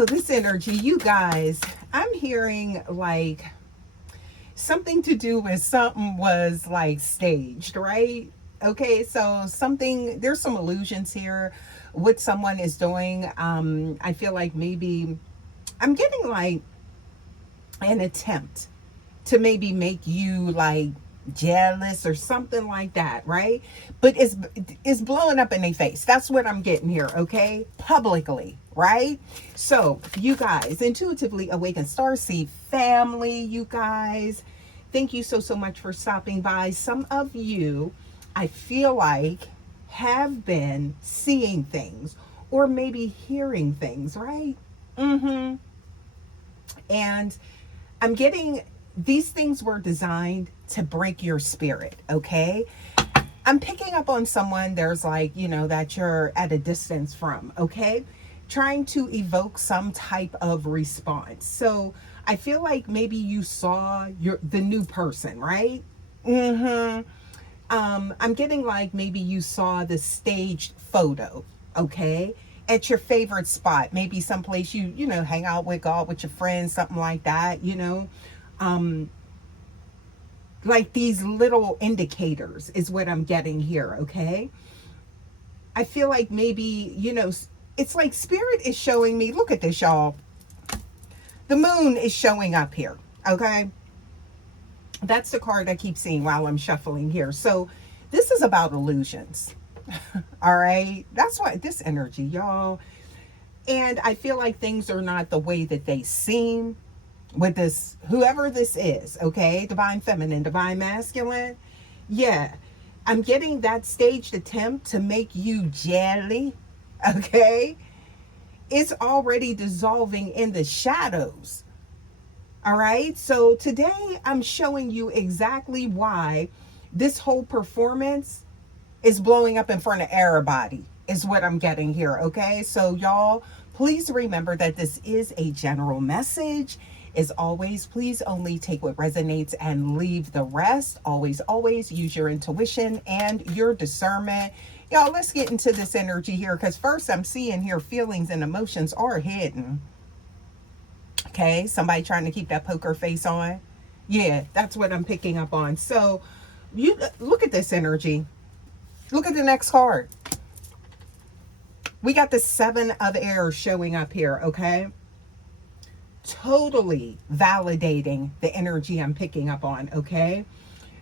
Oh, this energy, you guys, I'm hearing like something to do with something was like staged, right? Okay, so something, there's some illusions here. What someone is doing, I feel like maybe I'm getting like an attempt to maybe make you like jealous or something like that, right? But it's blowing up in their face. That's what I'm getting here, okay? Publicly, right? So, you guys, intuitively awakened starseed family, you guys, thank you so much for stopping by. Some of you, I feel like, have been seeing things or maybe hearing things, right? And I'm getting, these things were designed to break your spirit, okay? I'm picking up on someone there's like, that you're at a distance from, okay? Trying to evoke some type of response. So I feel like maybe you saw the new person, right? I'm getting like maybe you saw the staged photo, okay? At your favorite spot, maybe someplace you hang out with, go out with your friends, something like that, um like these little indicators is what I'm getting here, okay? I feel like maybe, it's like spirit is showing me, look at this, y'all. The moon is showing up here, okay? That's the card I keep seeing while I'm shuffling here. So this is about illusions. All right? That's why this energy, y'all. And I feel like things are not the way that they seem with this, whoever this is, okay? Divine feminine, divine masculine. Yeah. I'm getting that staged attempt to make you jelly, okay? It's already dissolving in the shadows. All right. So today I'm showing you exactly why this whole performance is blowing up in front of everybody, is what I'm getting here. Okay. So, y'all, please remember that this is a general message. As always, please only take what resonates and leave the rest. Always use your intuition and your discernment. Y'all, let's get into this energy here, because first I'm seeing here feelings and emotions are hidden. Okay, somebody trying to keep that poker face on. Yeah, that's what I'm picking up on. So you look at this energy. Look at the next card. We got the 7 of air showing up here, okay? Totally validating the energy I'm picking up on, okay?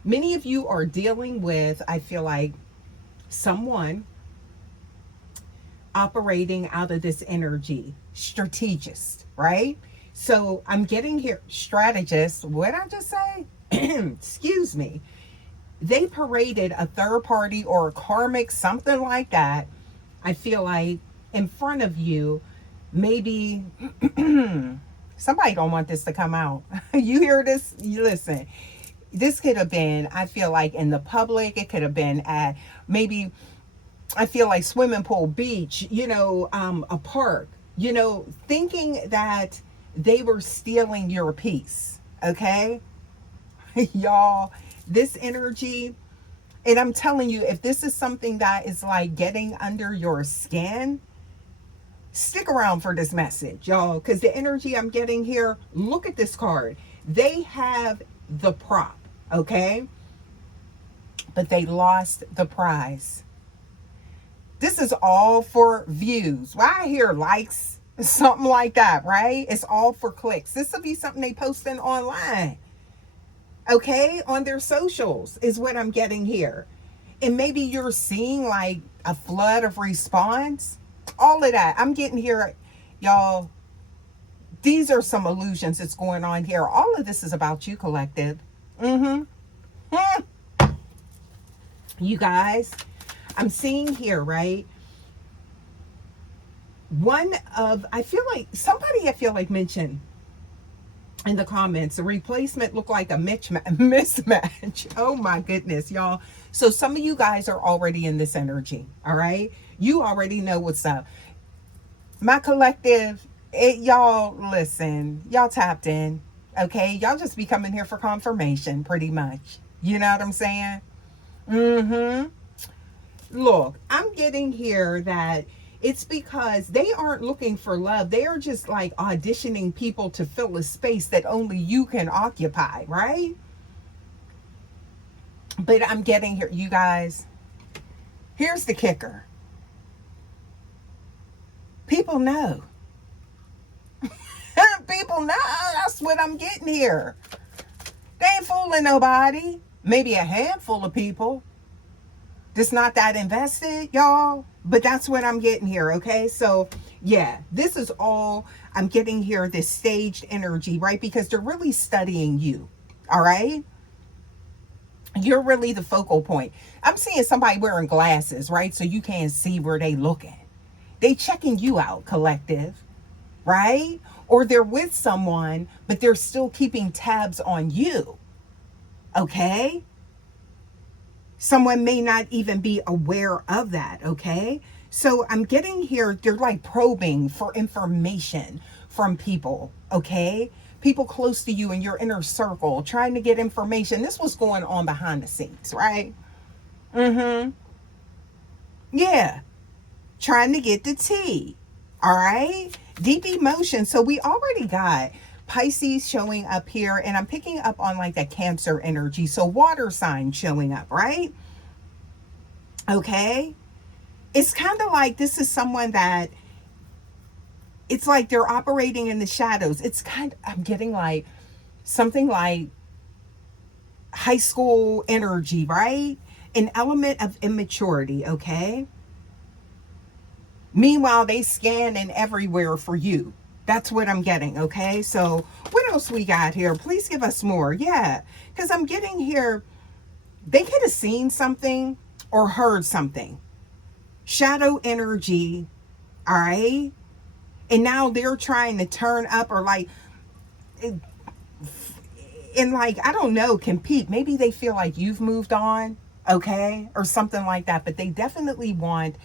Many of you are dealing with, I feel like, someone operating out of this energy, strategist, right? So I'm getting here, strategist, what did I just say? Excuse me. They paraded a third party or a karmic, something like that, I feel like, in front of you. Maybe somebody don't want this to come out. You hear this? You listen. This could have been, I feel like, in the public. It could have been at maybe, I feel like, swimming pool, beach, a park, thinking that they were stealing your peace, okay? Y'all, this energy, and I'm telling you, if this is something that is like getting under your skin, stick around for this message, y'all, because the energy I'm getting here, look at this card. They have the prop, okay? But they lost the prize. This is all for views. Well, I hear likes, something like that, right? It's all for clicks. This will be something they posting online, okay? On their socials is what I'm getting here. And maybe you're seeing like a flood of response. All of that. I'm getting here, y'all. These are some illusions that's going on here. All of this is about you, collective. You guys, I'm seeing here, right? I feel like mentioned in the comments, the replacement looked like a mismatch. Oh my goodness, y'all. So some of you guys are already in this energy, all right? You already know what's up. My collective, y'all, listen, y'all tapped in, okay? Y'all just be coming here for confirmation, pretty much. You know what I'm saying? Look, I'm getting here that It's because they aren't looking for love. They are just like auditioning people to fill a space that only you can occupy, right? But I'm getting here, you guys. Here's the kicker. People know. People know. That's what I'm getting here. They ain't fooling nobody. Maybe a handful of people. Just not that invested, y'all. But that's what I'm getting here, okay? So, yeah, this is all I'm getting here, this staged energy, right? Because they're really studying you, all right? You're really the focal point. I'm seeing somebody wearing glasses, right? So you can't see where they looking. They checking you out, collective, right? Or they're with someone, but they're still keeping tabs on you, okay? Someone may not even be aware of that, okay? So I'm getting here, they're like probing for information from people, okay? People close to you in your inner circle, trying to get information. This was going on behind the scenes, right? Mm-hmm. Yeah. Trying to get the tea. All right? Deep emotion. So we already got Pisces showing up here, and I'm picking up on like that Cancer energy. So water sign showing up, right? Okay. It's kind of like this is someone that it's like they're operating in the shadows. It's kind of, I'm getting like something like high school energy, right? An element of immaturity, okay? Meanwhile, they scanning everywhere for you. That's what I'm getting, okay? So what else we got here? Please give us more. Yeah, because I'm getting here, they could have seen something or heard something. Shadow energy, all right? And now they're trying to turn up or like, and like, I don't know, compete. Maybe they feel like you've moved on, okay? Or something like that. But they definitely want,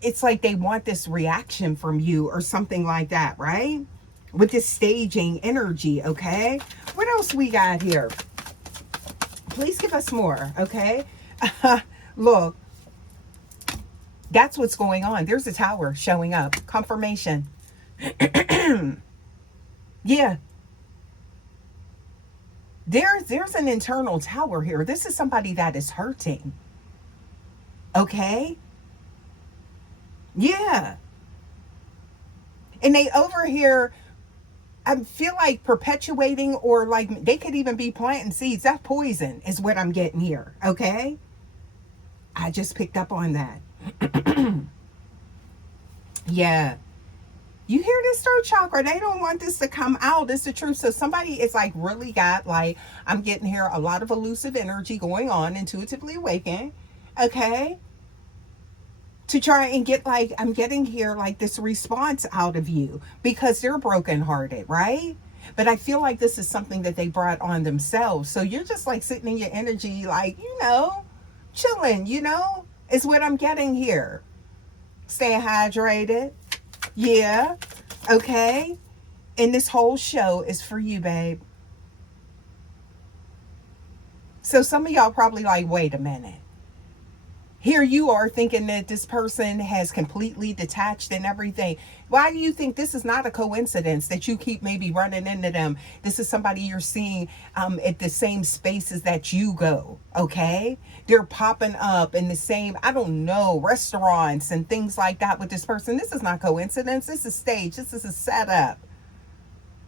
it's like they want this reaction from you or something like that, right? With this staging energy, okay? What else we got here? Please give us more, okay? Look, that's what's going on. There's a tower showing up. Confirmation. Yeah. There's an internal tower here. This is somebody that is hurting. Okay? Yeah. And they over here, I feel like perpetuating or like they could even be planting seeds. That poison is what I'm getting here. Okay? I just picked up on that. Yeah. You hear this third chakra? They don't want this to come out. It's the truth. So somebody is like really got like, I'm getting here a lot of elusive energy going on, intuitively awakened. Okay? To try and get like, I'm getting here like this response out of you because they're brokenhearted, right? But I feel like this is something that they brought on themselves. So you're just like sitting in your energy, like, chilling, is what I'm getting here. Staying hydrated. Yeah. Okay. And this whole show is for you, babe. So some of y'all probably like, wait a minute. Here you are thinking that this person has completely detached and everything. Why do you think this is not a coincidence that you keep maybe running into them? This is somebody you're seeing at the same spaces that you go, okay? They're popping up in the same, I don't know, restaurants and things like that with this person. This is not coincidence. This is stage. This is a setup,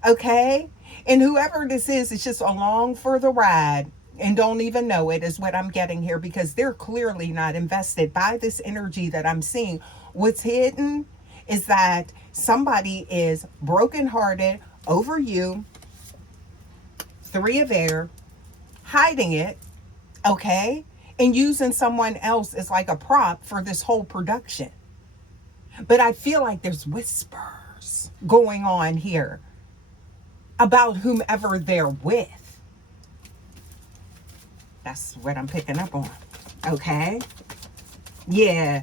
okay? And whoever this is just along for the ride and don't even know it is what I'm getting here because they're clearly not invested by this energy that I'm seeing. What's hidden is that somebody is brokenhearted over you, 3 of air, hiding it, okay, and using someone else as like a prop for this whole production. But I feel like there's whispers going on here about whomever they're with. That's what I'm picking up on. Okay? Yeah.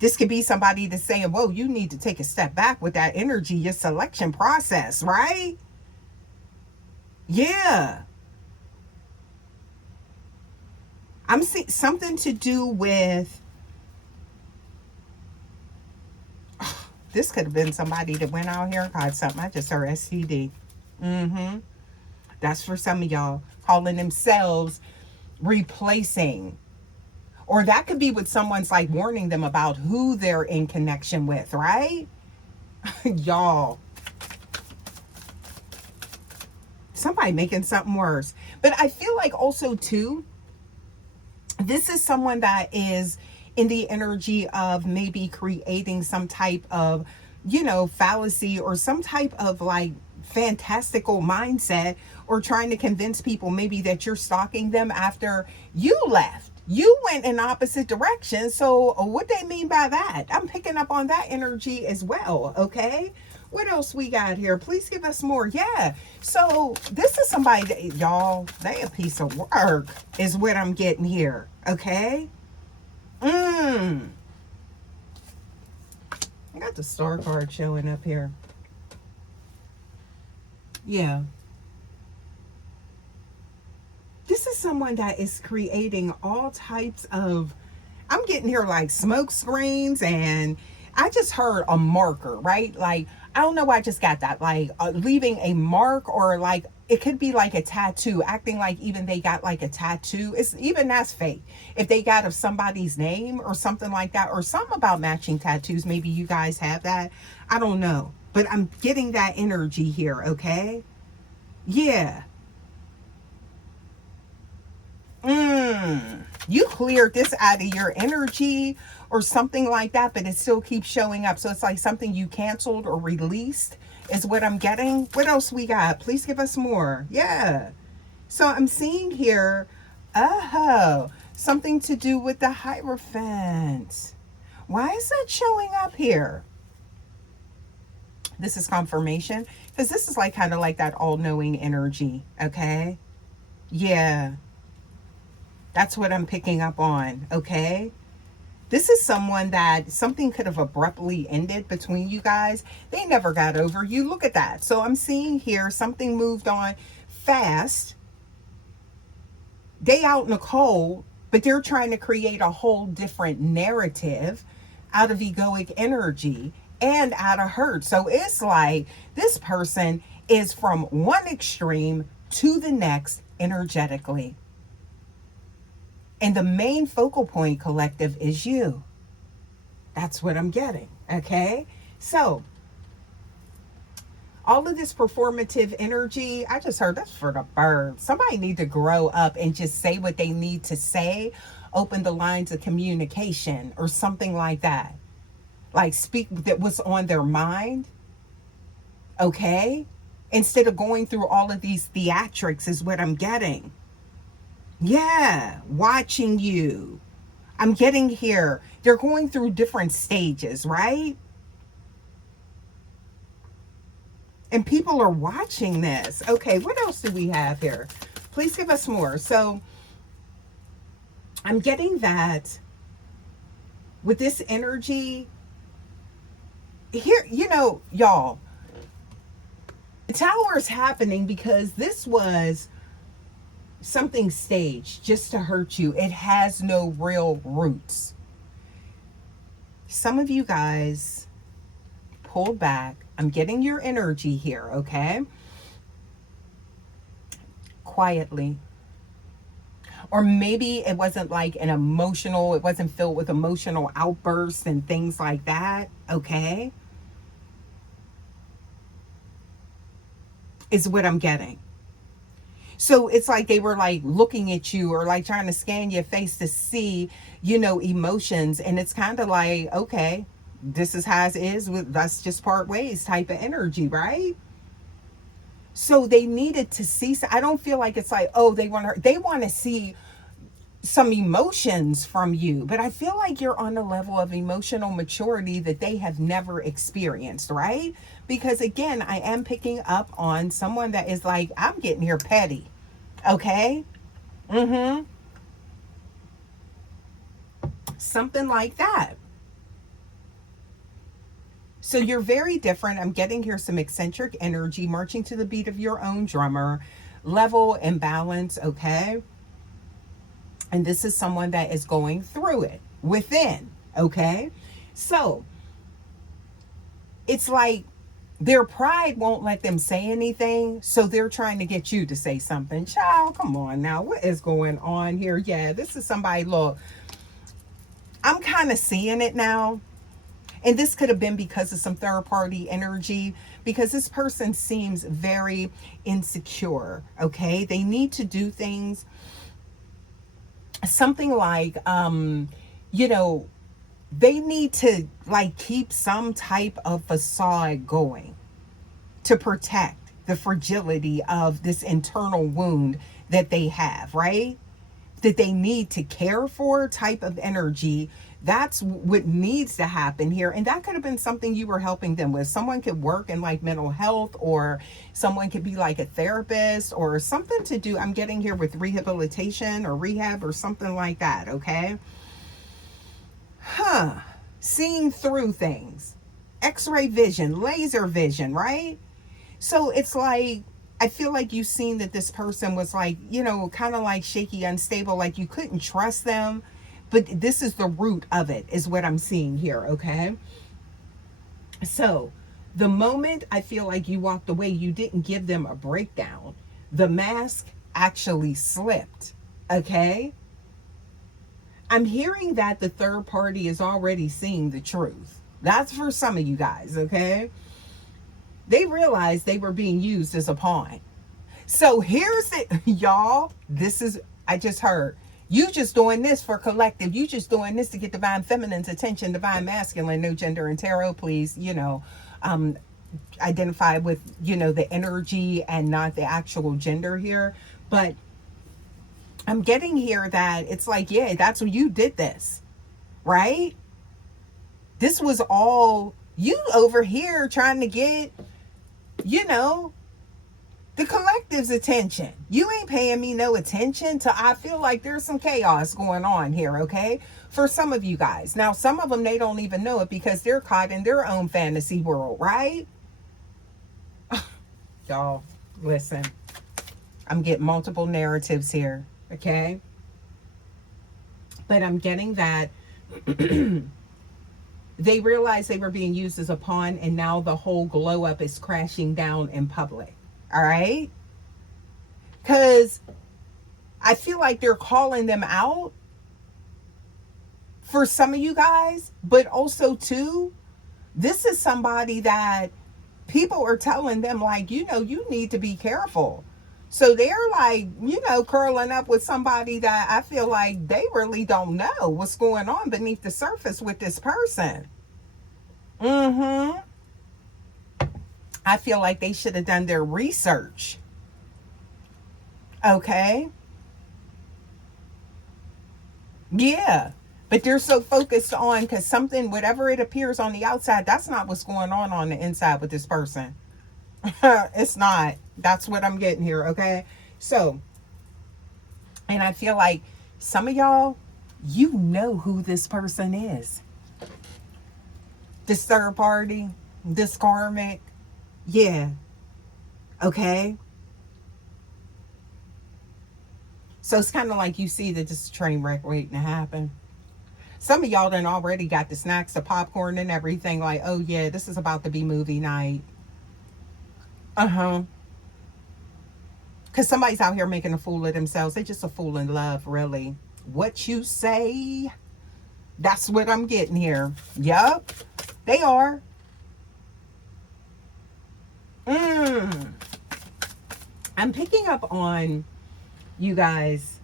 This could be somebody that's saying, whoa, you need to take a step back with that energy, your selection process, right? Yeah. I'm seeing something to do with This could have been somebody that went out here and caught something. I just heard STD. Mm-hmm. That's for some of y'all calling themselves replacing. Or that could be with someone's like warning them about who they're in connection with, right? Y'all. Somebody making something worse. But I feel like also too, this is someone that is in the energy of maybe creating some type of, fallacy or some type of like fantastical mindset, or trying to convince people maybe that you're stalking them after you left. You went in opposite direction. So what they mean by that? I'm picking up on that energy as well. Okay. What else we got here? Please give us more. Yeah. So this is somebody that, y'all, they a piece of work is what I'm getting here. Okay. I got the star card showing up here. Yeah. This is someone that is creating all types of, I'm getting here like smoke screens, and I just heard a marker, right? Like, I don't know why I just got that, like leaving a mark, or like it could be like a tattoo, acting like even they got like a tattoo. It's even that's fake. If they got of somebody's name or something like that, or something about matching tattoos, maybe you guys have that. I don't know, but I'm getting that energy here. Okay. Yeah. You cleared this out of your energy or something like that, but it still keeps showing up. So it's like something you canceled or released is what I'm getting. What else we got? Please give us more. Yeah. So I'm seeing here, something to do with the Hierophant. Why is that showing up here? This is confirmation, because this is like kind of like that all-knowing energy. Okay. Yeah. That's what I'm picking up on, okay? This is someone that something could have abruptly ended between you guys. They never got over you. Look at that. So I'm seeing here something moved on fast. They out in the cold, but they're trying to create a whole different narrative out of egoic energy and out of hurt. So it's like this person is from one extreme to the next energetically. And the main focal point collective is you. That's what I'm getting. Okay. So all of this performative energy, I just heard that's for the birds. Somebody need to grow up and just say what they need to say. Open the lines of communication or something like that. Like speak that what's on their mind. Okay. Instead of going through all of these theatrics is what I'm getting. Yeah, watching you. I'm getting here. They're going through different stages, right? And people are watching this. Okay, what else do we have here? Please give us more. So I'm getting that with this energy here, y'all, the tower is happening because this was something staged just to hurt you. It has no real roots. Some of you guys pulled back. I'm getting your energy here, okay? Quietly. Or maybe it wasn't like it wasn't filled with emotional outbursts and things like that, okay? Is what I'm getting. So it's like they were like looking at you or like trying to scan your face to see, emotions. And it's kind of like, okay, this is how it is. Let's just part ways type of energy, right? So they needed to see. I don't feel like it's like, oh, they want to see some emotions from you. But I feel like you're on a level of emotional maturity that they have never experienced, right? Because again, I am picking up on someone that is like, I'm getting here petty. Okay? Something like that. So you're very different. I'm getting here some eccentric energy, marching to the beat of your own drummer, level and balance, okay? And this is someone that is going through it within, okay? So it's like their pride won't let them say anything, so they're trying to get you to say something. Child, come on now. What is going on here? Yeah, this is somebody, look, I'm kind of seeing it now. And this could have been because of some third party energy, because this person seems very insecure. Okay. They need to do things, something like, you know, they need to like keep some type of facade going to protect the fragility of this internal wound that they have, right? That they need to care for type of energy. That's what needs to happen here. And that could have been something you were helping them with. Someone could work in like mental health, or someone could be like a therapist or something to do. I'm getting here with rehabilitation or rehab or something like that. Okay. Seeing through things, x-ray vision, laser vision, right? So it's like, I feel like you've seen that this person was like, you know, kind of like shaky, unstable, like you couldn't trust them. But this is the root of it, is what I'm seeing here, okay? So the moment I feel like you walked away, you didn't give them a breakdown. The mask actually slipped, okay? I'm hearing that the third party is already seeing the truth. That's for some of you guys, okay? They realized they were being used as a pawn. So here's it, y'all. This is, I just heard, you just doing this for collective. You just doing this to get divine feminine's attention, divine masculine, no gender in tarot, please, you know, identify with, you know, the energy and not the actual gender here. But I'm getting here that it's like, yeah, that's when you did this, right? This was all you over here trying to get, you know, the collective's attention. You ain't paying me no attention. To I feel like there's some chaos going on here, okay? For some of you guys. Now, some of them, they don't even know it because they're caught in their own fantasy world, right? Y'all, listen. I'm getting multiple narratives here, okay? But I'm getting that they realized they were being used as a pawn, and now the whole glow up is crashing down in public. All right? Because I feel like they're calling them out for some of you guys, but also too, this is somebody that people are telling them like, you know, you need to be careful. So they're like, you know, curling up with somebody that I feel like they really don't know what's going on beneath the surface with this person. I feel like they should have done their research. Okay. Yeah. But they're so focused on, because something, whatever it appears on the outside, that's not what's going on the inside with this person. It's not. That's what I'm getting here. Okay. So, and I feel like some of y'all, you know who this person is. This third party, this karmic. Yeah. Okay. So it's kind of like you see that this is a train wreck waiting to happen. Some of y'all done already got the snacks, the popcorn and everything. Like, oh yeah, this is about to be movie night. Because somebody's out here making a fool of themselves. They're just a fool in love, really. What you say? That's what I'm getting here. Yup. They are. I'm picking up on, you guys,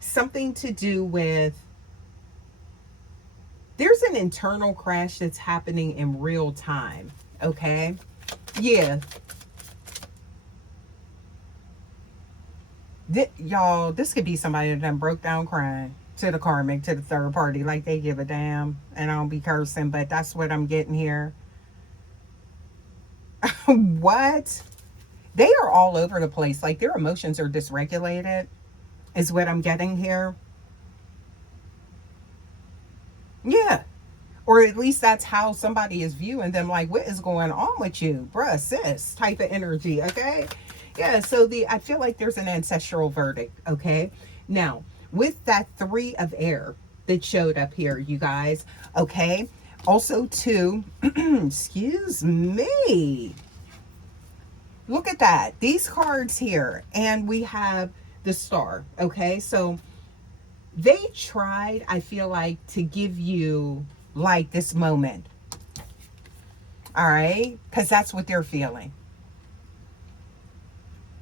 something to do with, there's an internal crash that's happening in real time. Okay. Yeah. Y'all, this could be somebody that done broke down crying to the karmic, to the third party, like they give a damn. And I don't be cursing, but that's what I'm getting here. What? They are all over the place. Like their emotions are dysregulated, is what I'm getting here. Yeah. Or at least that's how somebody is viewing them. Like, what is going on with you? Bruh, sis, type of energy. Okay. Yeah. So I feel like there's an ancestral verdict. Okay. Now, with that 3 of air that showed up here, you guys. Okay. Also, too, excuse me. Look at that. These cards here. And we have the star. Okay. So they tried, I feel like, to give you like this moment. All right. Because that's what they're feeling.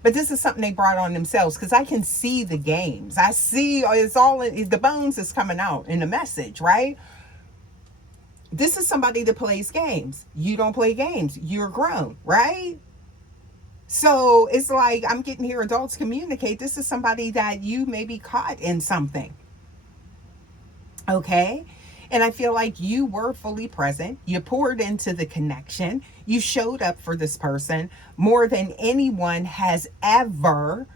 But this is something they brought on themselves because I can see the games. I see it's all in, the bones is coming out in the message, right? This is somebody that plays games. You don't play games. You're grown, right? So it's like I'm getting here adults communicate. This is somebody that you may be caught in something. Okay. And I feel like you were fully present. You poured into the connection. You showed up for this person more than anyone has ever.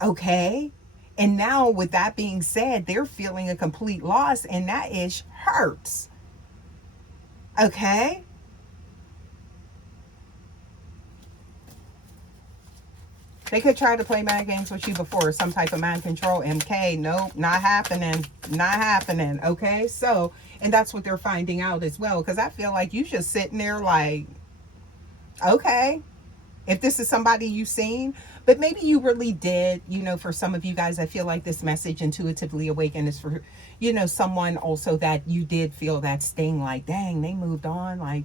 Okay. And now, with that being said, they're feeling a complete loss, and that ish hurts. Okay. They could try to play mind games with you before, some type of mind control. MK, nope, not happening. Not happening. Okay. So, and that's what they're finding out as well. Because I feel like you just sitting there like, okay, if this is somebody you've seen, but maybe you really did, for some of you guys, I feel like this message intuitively awakened is for, someone also that you did feel that sting, like, dang, they moved on. Like,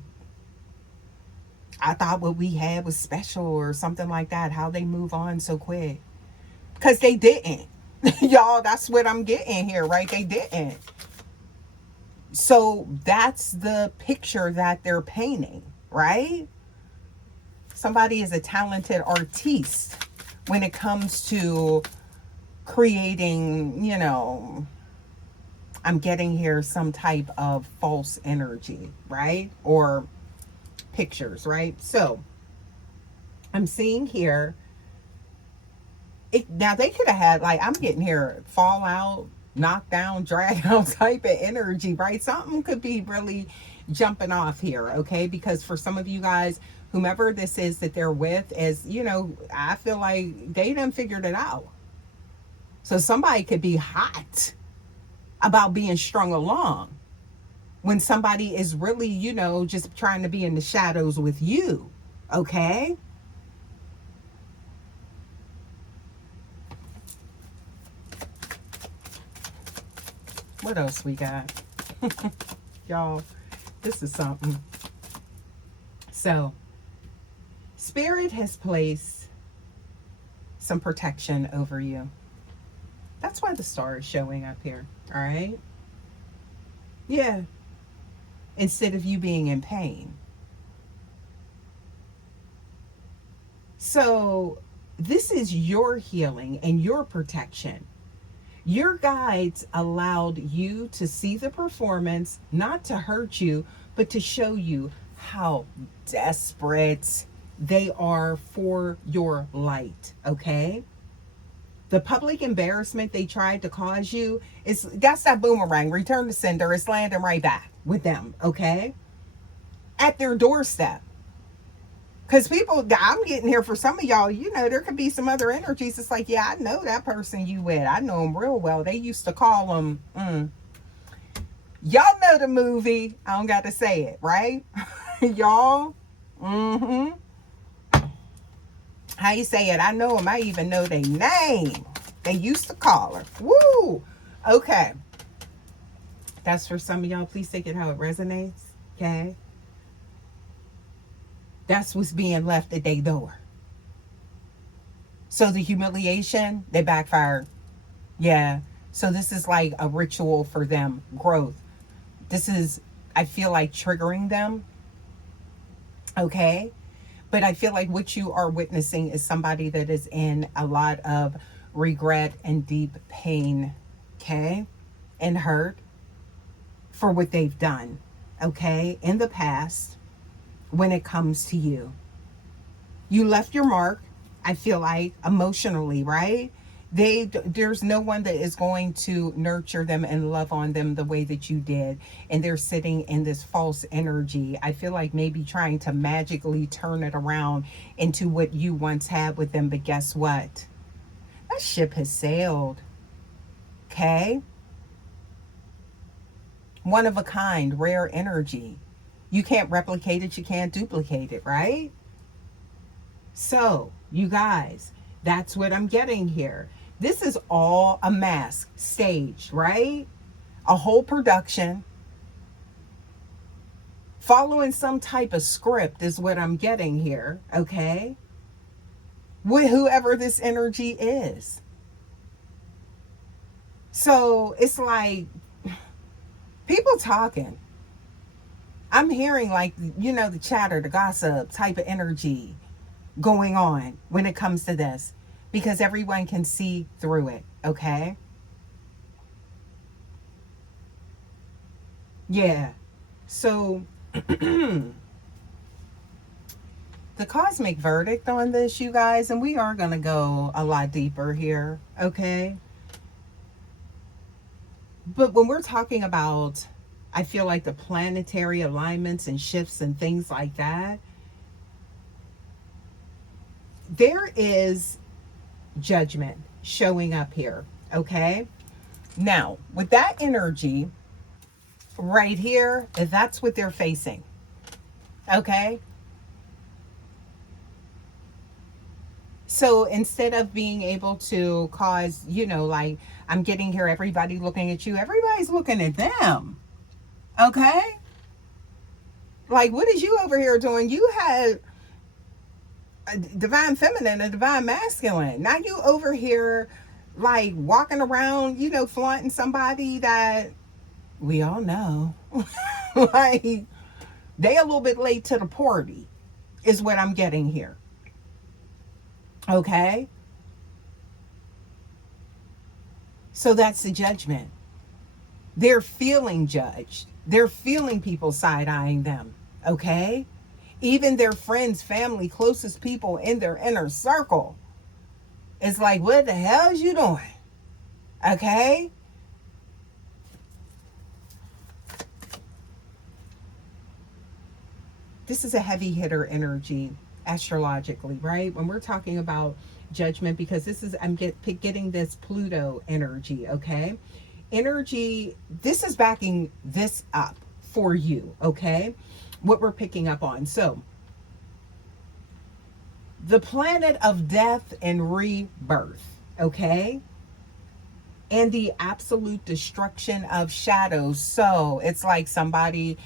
I thought what we had was special or something like that. How they move on so quick. Because they didn't. Y'all, that's what I'm getting here, right? They didn't. So that's the picture that they're painting, right? Somebody is a talented artiste when it comes to creating, I'm getting here some type of false energy, right? Or pictures, right? So I'm seeing here, now they could have had, like, I'm getting here fallout, knockdown, drag out type of energy, right? Something could be really jumping off here, okay? Because for some of you guys, whomever this is that they're with is, I feel like they done figured it out. So somebody could be hot about being strung along when somebody is really, just trying to be in the shadows with you, okay? What else we got? Y'all, this is something. So, Spirit has placed some protection over you. That's why the star is showing up here, all right? Yeah. Instead of you being in pain. So, this is your healing and your protection. Your guides allowed you to see the performance, not to hurt you, but to show you how desperate they are for your light, okay? The public embarrassment they tried to cause you, that's that boomerang, return to sender. It's landing right back with them, okay? At their doorstep. Because people, I'm getting here for some of y'all, there could be some other energies. It's like, yeah, I know that person you with. I know them real well. They used to call them, y'all know the movie. I don't got to say it, right? Y'all, how you say it? I know them. I even know their name. They used to call her. Woo! Okay. That's for some of y'all. Please take it how it resonates, okay? That's what's being left at their door. So the humiliation, they backfired. Yeah. So this is like a ritual for them. Growth. This is, I feel like, triggering them. Okay. But I feel like what you are witnessing is somebody that is in a lot of regret and deep pain. Okay. And hurt for what they've done. Okay. In the past. When it comes to you, you left your mark. I feel like emotionally, right? There's no one that is going to nurture them and love on them the way that you did, and they're sitting in this false energy. I feel like maybe trying to magically turn it around into what you once had with them, but guess what? That ship has sailed. Okay. One of a kind, rare energy. You can't replicate it, you can't duplicate it, right? So, you guys, that's what I'm getting here. This is all a mask, staged, right? A whole production. Following some type of script is what I'm getting here, okay? With whoever this energy is. So it's like people talking. I'm hearing like, the chatter, the gossip type of energy going on when it comes to this because everyone can see through it, okay? Yeah. So the cosmic verdict on this, you guys, and we are going to go a lot deeper here, okay? But when we're talking about, I feel like the planetary alignments and shifts and things like that, there is judgment showing up here, okay? Now, with that energy right here, that's what they're facing, okay? So instead of being able to cause, like I'm getting here, everybody looking at you, everybody's looking at them, okay? Like, what is you over here doing? You had a divine feminine, a divine masculine. Now you over here like walking around, flaunting somebody that we all know. Like, they a little bit late to the party is what I'm getting here. Okay? So that's the judgment. They're feeling judged. They're feeling people side-eyeing them. Okay? Even their friends, family, closest people in their inner circle. It's like, what the hell is you doing? Okay? This is a heavy hitter energy astrologically, right? When we're talking about judgment, because I'm getting this Pluto energy, okay? Energy, this is backing this up for you, okay? What we're picking up on. So, the planet of death and rebirth, okay? And the absolute destruction of shadows. So, it's like something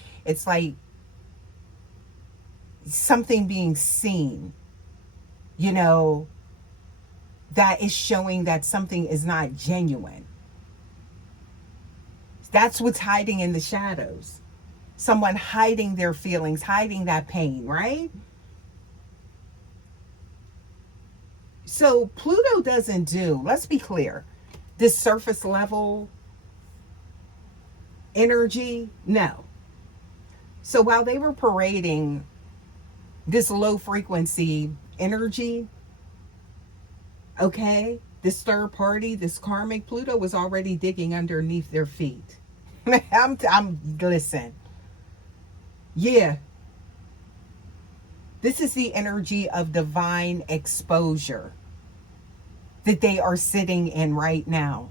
being seen, that is showing that something is not genuine. That's what's hiding in the shadows. Someone hiding their feelings, hiding that pain, right? So Pluto doesn't do, let's be clear, this surface level energy, no. So while they were parading this low frequency energy, okay, this third party, this karmic, Pluto was already digging underneath their feet. Listen. Yeah. This is the energy of divine exposure that they are sitting in right now.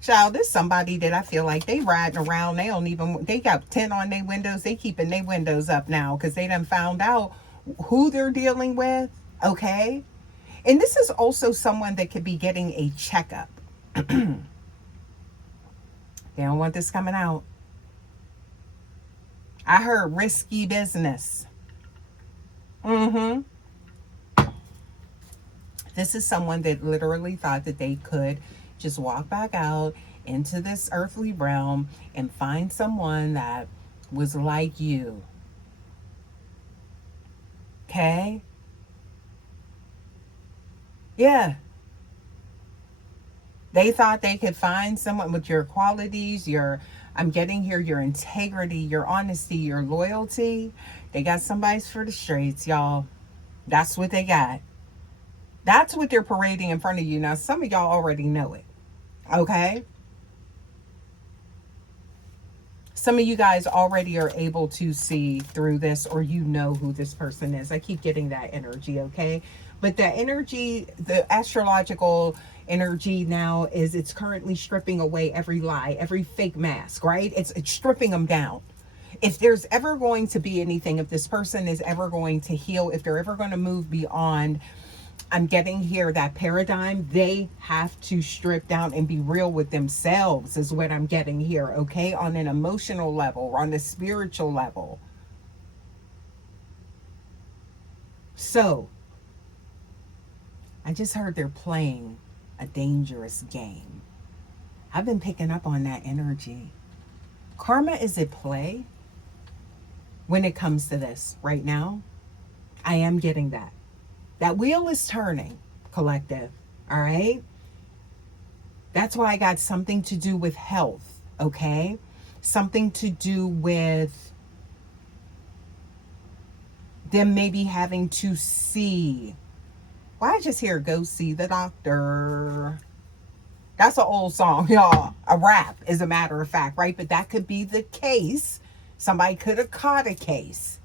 Child, this somebody that I feel like they riding around. They got tint on their windows. They keeping their windows up now because they done found out who they're dealing with. Okay. And this is also someone that could be getting a checkup. They don't want this coming out. I heard risky business. This is someone that literally thought that they could just walk back out into this earthly realm and find someone that was like you. Okay? Yeah. They thought they could find someone with your qualities, I'm getting here, your integrity, your honesty, your loyalty. They got somebody's for the streets, y'all. That's what they got. That's what they're parading in front of you. Now, some of y'all already know it. Okay? Some of you guys already are able to see through this, or you know who this person is. I keep getting that energy, okay? But that energy, the astrological energy now is it's currently stripping away every lie, every fake mask, right? It's stripping them down. If there's ever going to be anything, if this person is ever going to heal, if they're ever going to move beyond, I'm getting here, that paradigm, they have to strip down and be real with themselves is what I'm getting here, okay? On an emotional level, on a spiritual level. So, I just heard they're playing a dangerous game. I've been picking up on that energy. Karma is at play when it comes to this right now. I am getting that. That wheel is turning, collective, all right? That's why I got something to do with health, okay? Something to do with them maybe having to see. Why I just hear go see the doctor. That's an old song, y'all. A rap, as a matter of fact, right? But that could be the case. Somebody could have caught a case.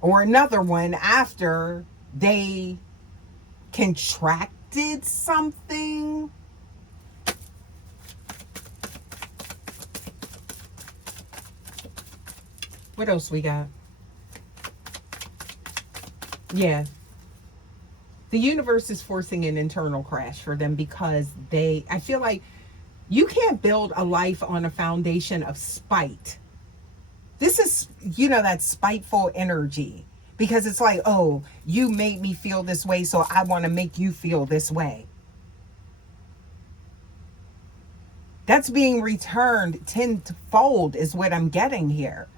Or another one after they contracted something. What else we got? Yeah. The universe is forcing an internal crash for them because I feel like you can't build a life on a foundation of spite. This is, that spiteful energy. Because it's like, oh, you made me feel this way, so I want to make you feel this way. That's being returned tenfold is what I'm getting here.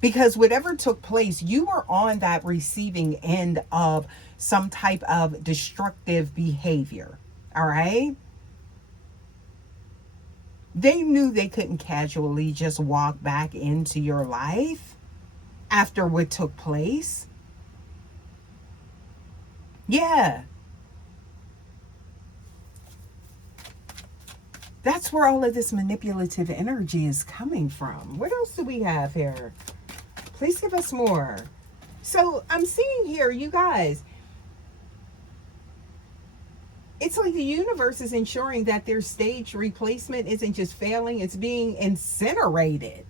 Because whatever took place, you were on that receiving end of some type of destructive behavior. All right? They knew they couldn't casually just walk back into your life after what took place. Yeah. That's where all of this manipulative energy is coming from. What else do we have here? Please give us more. So I'm seeing here, you guys, it's like the universe is ensuring that their stage replacement isn't just failing, it's being incinerated.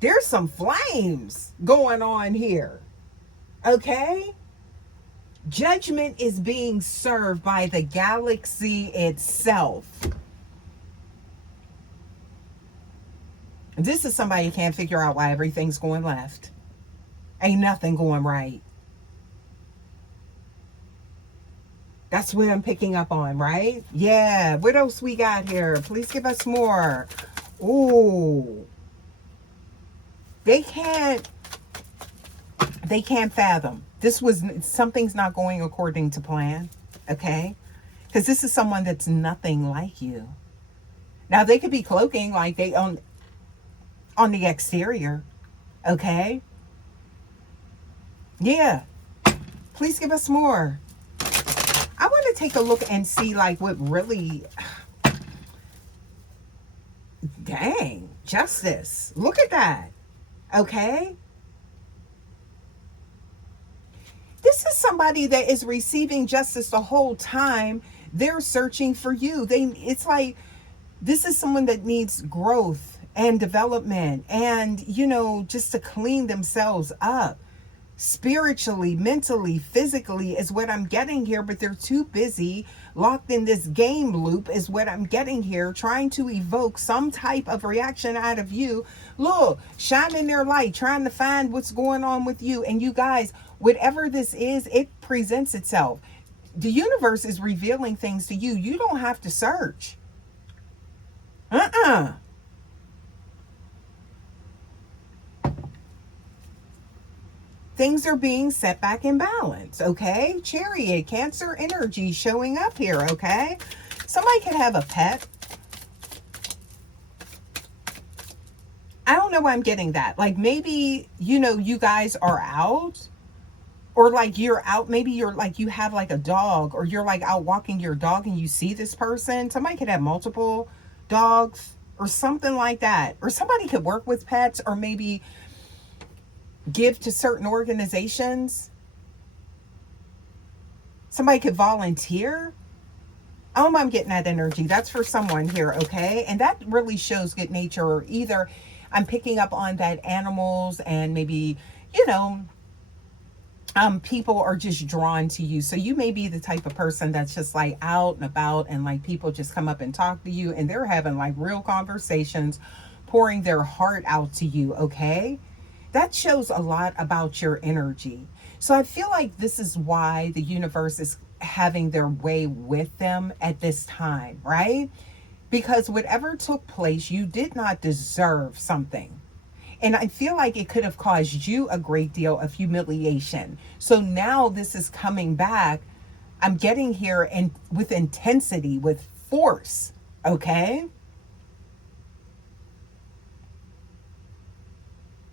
There's some flames going on here. Okay? Judgment is being served by the galaxy itself. This is somebody who can't figure out why everything's going left. Ain't nothing going right. That's what I'm picking up on, right? Yeah. What else we got here? Please give us more. Ooh. They can't fathom. Something's not going according to plan. Okay? Because this is someone that's nothing like you. Now, they could be cloaking like they on the exterior. Okay? Yeah. Please give us more. I want to take a look and see like what really... Dang. Justice. Look at that. Okay? This is somebody that is receiving justice the whole time. They're searching for you. It's like this is someone that needs growth and development and, just to clean themselves up. Spiritually, mentally, physically is what I'm getting here, but they're too busy locked in this game loop is what I'm getting here, trying to evoke some type of reaction out of you. Look, shining their light, trying to find what's going on with you. And you guys, whatever this is, it presents itself. The universe is revealing things to you. You don't have to search. Things are being set back in balance, okay? Chariot, Cancer energy showing up here, okay? Somebody could have a pet. I don't know why I'm getting that. Like maybe, you guys are out. Or like you're out, maybe you're like, you have like a dog. Or you're like out walking your dog and you see this person. Somebody could have multiple dogs. Or something like that. Or somebody could work with pets. Or maybe... give to certain organizations. Somebody could volunteer. I'm getting that energy. That's for someone here, okay? And that really shows good nature. Or either I'm picking up on that animals and maybe, you know, people are just drawn to you. So you may be the type of person that's just like out and about, and like people just come up and talk to you and they're having like real conversations, pouring their heart out to you, okay? That shows a lot about your energy. So I feel like this is why the universe is having their way with them at this time, right? Because whatever took place, you did not deserve something. And I feel like it could have caused you a great deal of humiliation. So now this is coming back. I'm getting here and with intensity, with force, okay?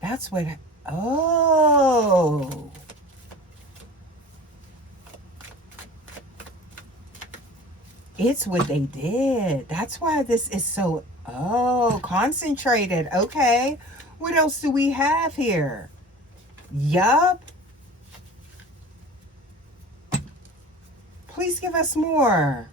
That's what, oh. It's what they did. That's why this is so, oh, concentrated. Okay. What else do we have here? Yup. Please give us more.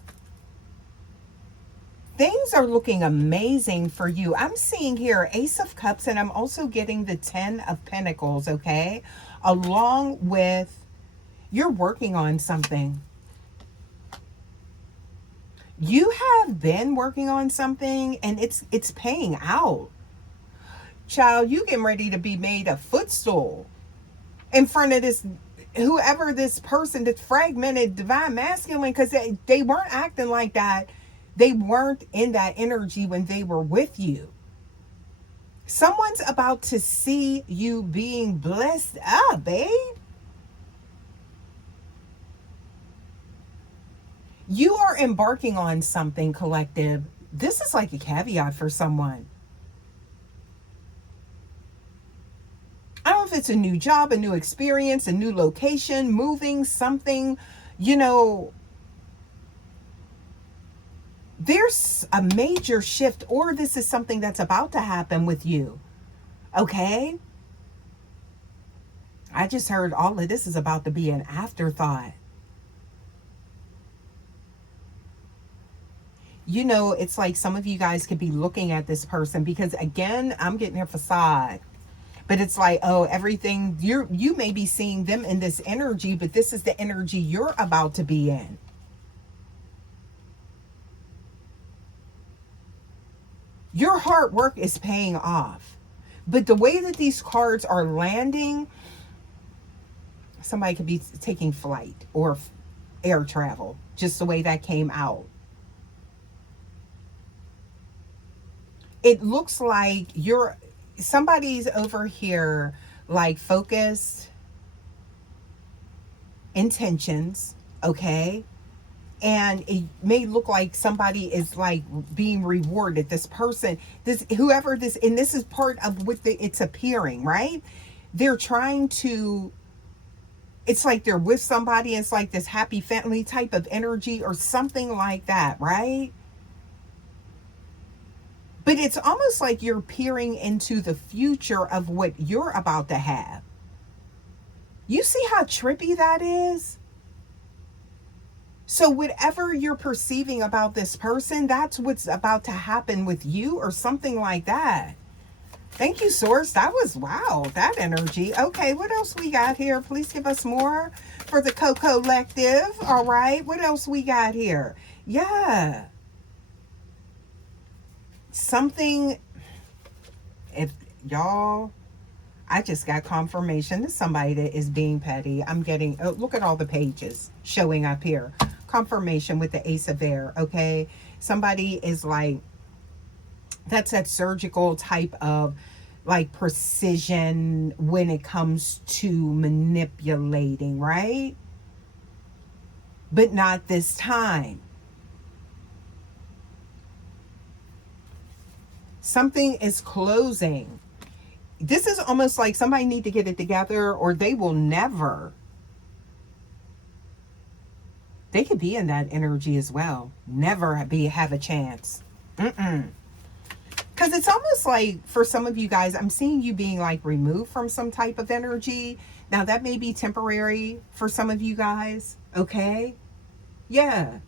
Things are looking amazing for you. I'm seeing here Ace of Cups, and I'm also getting the 10 of Pentacles, okay? Along with, you're working on something. You have been working on something and it's paying out. Child, you getting ready to be made a footstool in front of this, whoever this person, this fragmented divine masculine, because they weren't acting like that. They weren't in that energy when they were with you. Someone's about to see you being blessed up, babe. You are embarking on something, collective. This is like a caveat for someone. I don't know if it's a new job, a new experience, a new location, moving, something, you know. There's a major shift, or this is something that's about to happen with you. Okay? I just heard all of this is about to be an afterthought. You know, it's like some of you guys could be looking at this person because, again, I'm getting their facade. But it's like, oh, everything, you may be seeing them in this energy, but this is the energy you're about to be in. Your hard work is paying off. But the way that these cards are landing, somebody could be taking flight or air travel, just the way that came out. It looks like somebody's over here like focused intentions, okay? And it may look like somebody is like being rewarded. This person, whoever this, and this is part of what it's appearing, right? They're trying to, it's like they're with somebody. It's like this happy family type of energy or something like that, right? But it's almost like you're peering into the future of what you're about to have. You see how trippy that is? So whatever you're perceiving about this person, that's what's about to happen with you or something like that. Thank you, Source. That was, wow, that energy. Okay, what else we got here? Please give us more for the co-collective. All right, what else we got here? Yeah. Something, if y'all, I just got confirmation. This is somebody that is being petty. I'm getting, oh, look at all the pages showing up here. Confirmation with the Ace of Air, okay? Somebody is like, that's that surgical type of like precision when it comes to manipulating, right? But not this time. Something is closing. This is almost like somebody need to get it together or they will never. They could be in that energy as well. Never have a chance. Because it's almost like for some of you guys, I'm seeing you being like removed from some type of energy. Now that may be temporary for some of you guys. Okay? Yeah.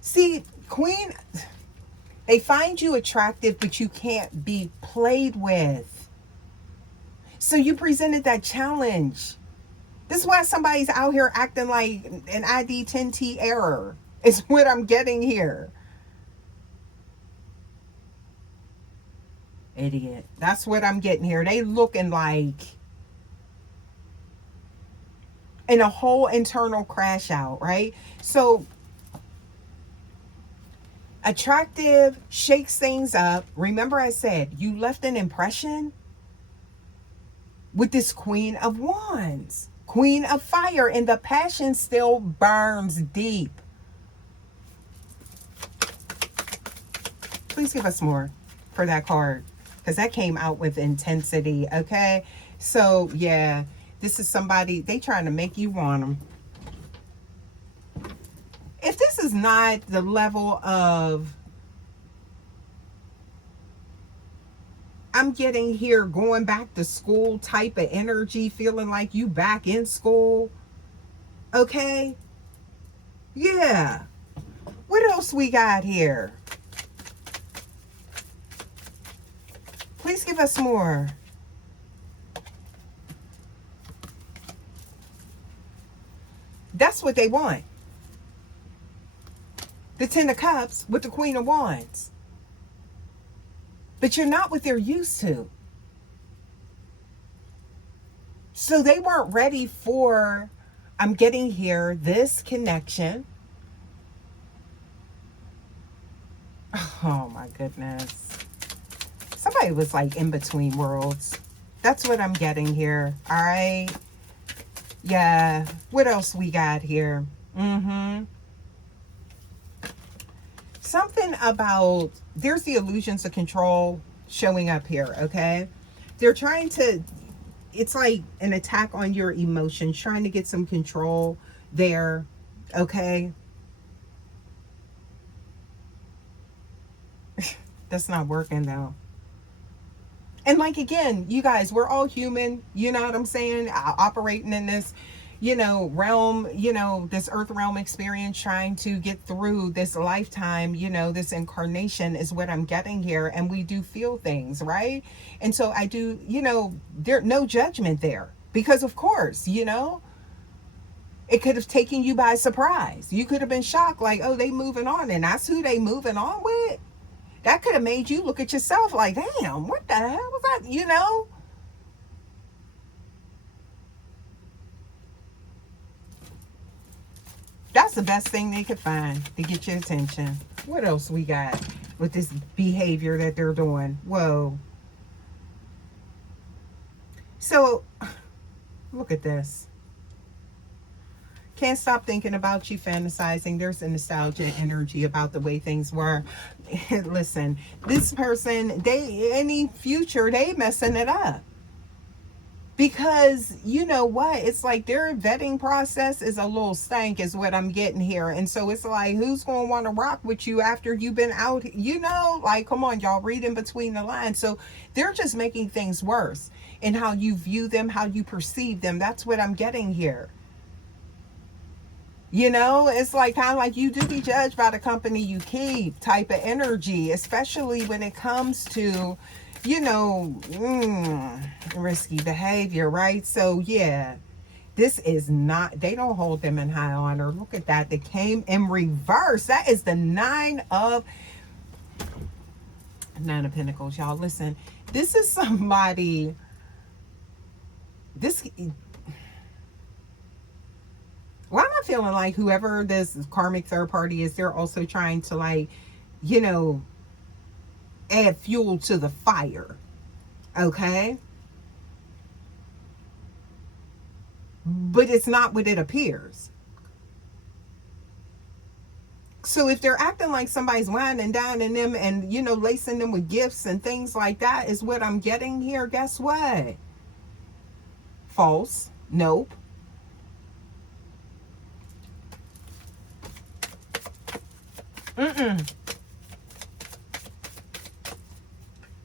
See, Queen, they find you attractive, but you can't be played with. So you presented that challenge. This is why somebody's out here acting like an ID 10T error. Is what I'm getting here. Idiot. That's what I'm getting here. They looking like in a whole internal crash out, right? So attractive shakes things up. Remember I said you left an impression with this Queen of Wands, Queen of Fire, and the passion still burns deep. Please give us more for that card, because that came out with intensity. Okay, so yeah, this is somebody, they trying to make you want them. If this is not the level of, I'm getting here going back to school type of energy, feeling like you back in school. Okay, yeah. What else we got here? Please give us more. That's what they want. The Ten of Cups with the Queen of Wands. But you're not what they're used to. So they weren't ready for, I'm getting here, this connection. Oh my goodness. Somebody was like in between worlds. That's what I'm getting here. All right. Yeah. What else we got here? Something about, there's the illusions of control showing up here. Okay. They're trying to, it's like an attack on your emotions, trying to get some control there. Okay. That's not working though. And like, again, you guys, we're all human, you know what I'm saying? Operating in this, you know, realm, you know, this earth realm experience, trying to get through this lifetime, you know, this incarnation is what I'm getting here. And we do feel things, right? And so I do, you know, there's no judgment there, because of course, you know, it could have taken you by surprise. You could have been shocked, like, oh, they moving on, and that's who they moving on with. That could have made you look at yourself like, damn, what the hell was that? You know? That's the best thing they could find to get your attention. What else we got with this behavior that they're doing? Whoa. So, look at this. Can't stop thinking about you, fantasizing. There's a nostalgia energy about the way things were. Listen, this person, any future, they messing it up. Because you know what? It's like their vetting process is a little stank is what I'm getting here. And so it's like, who's going to want to rock with you after you've been out? You know, like, come on, y'all, read in between the lines. So they're just making things worse in how you view them, how you perceive them. That's what I'm getting here. You know, it's like kind of like you do be judged by the company you keep type of energy, especially when it comes to, you know, risky behavior, right? So, yeah, this is not, they don't hold them in high honor. Look at that. They came in reverse. That is the Nine of Pentacles, y'all. Listen, this is somebody, this... Well, I'm not feeling like whoever this karmic third party is, they're also trying to, like, you know, add fuel to the fire. Okay? But it's not what it appears. So if they're acting like somebody's winding down in them and, you know, lacing them with gifts and things like that is what I'm getting here, guess what? False. Nope.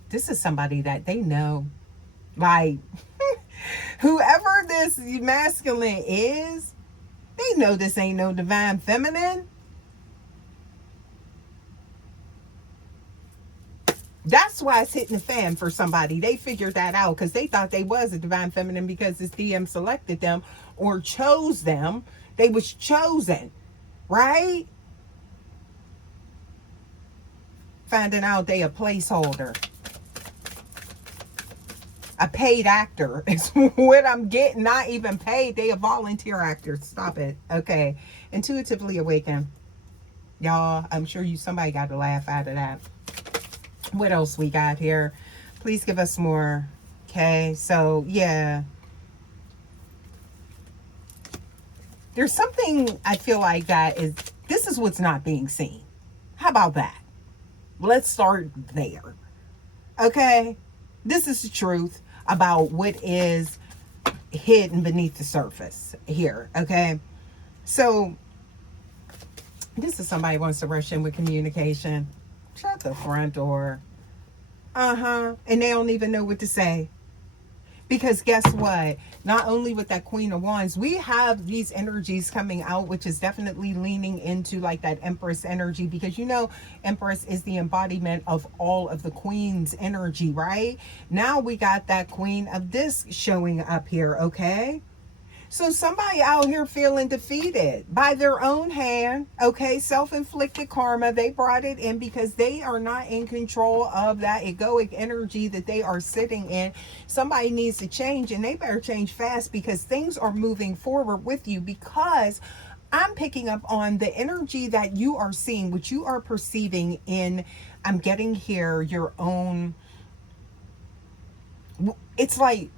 This is somebody that they know. Like, whoever this masculine is, They know this ain't no divine feminine. That's why it's hitting the fan for somebody. They figured that out because they thought they was a divine feminine because this DM selected them or chose them. They was chosen, right? Finding out they a placeholder. A paid actor is what I'm getting. Not even paid. They a volunteer actor. Stop it. Okay. Intuitively awakened. Y'all, I'm sure somebody got a laugh out of that. What else we got here? Please give us more. Okay, so yeah, there's something I feel like this is what's not being seen. How about that? Let's start there. Okay, this is the truth about what is hidden beneath the surface here. Okay, so this is somebody who wants to rush in with communication. Shut the front door. And they don't even know what to say. Because guess what? Not only with that Queen of Wands, we have these energies coming out, which is definitely leaning into like that Empress energy. Because Empress is the embodiment of all of the Queen's energy, right? Now we got that Queen of this showing up here, okay? So somebody out here feeling defeated by their own hand, okay? Self-inflicted karma. They brought it in because they are not in control of that egoic energy that they are sitting in. Somebody needs to change, and they better change fast because things are moving forward with you, because I'm picking up on the energy that you are seeing, what you are perceiving in, I'm getting here, your own, it's like,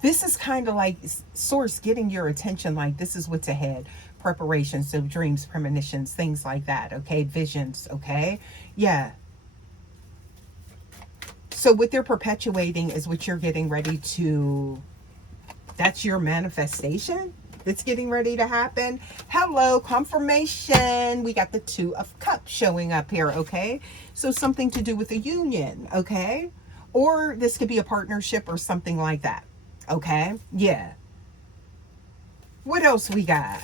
this is kind of like source getting your attention, like this is what's ahead. Preparations, so dreams, premonitions, things like that, okay? Visions, okay? Yeah. So what they're perpetuating is what you're getting ready to, that's your manifestation that's getting ready to happen. Hello, confirmation. We got the Two of Cups showing up here, okay? So something to do with a union, okay? Or this could be a partnership or something like that. Okay, yeah. What else we got?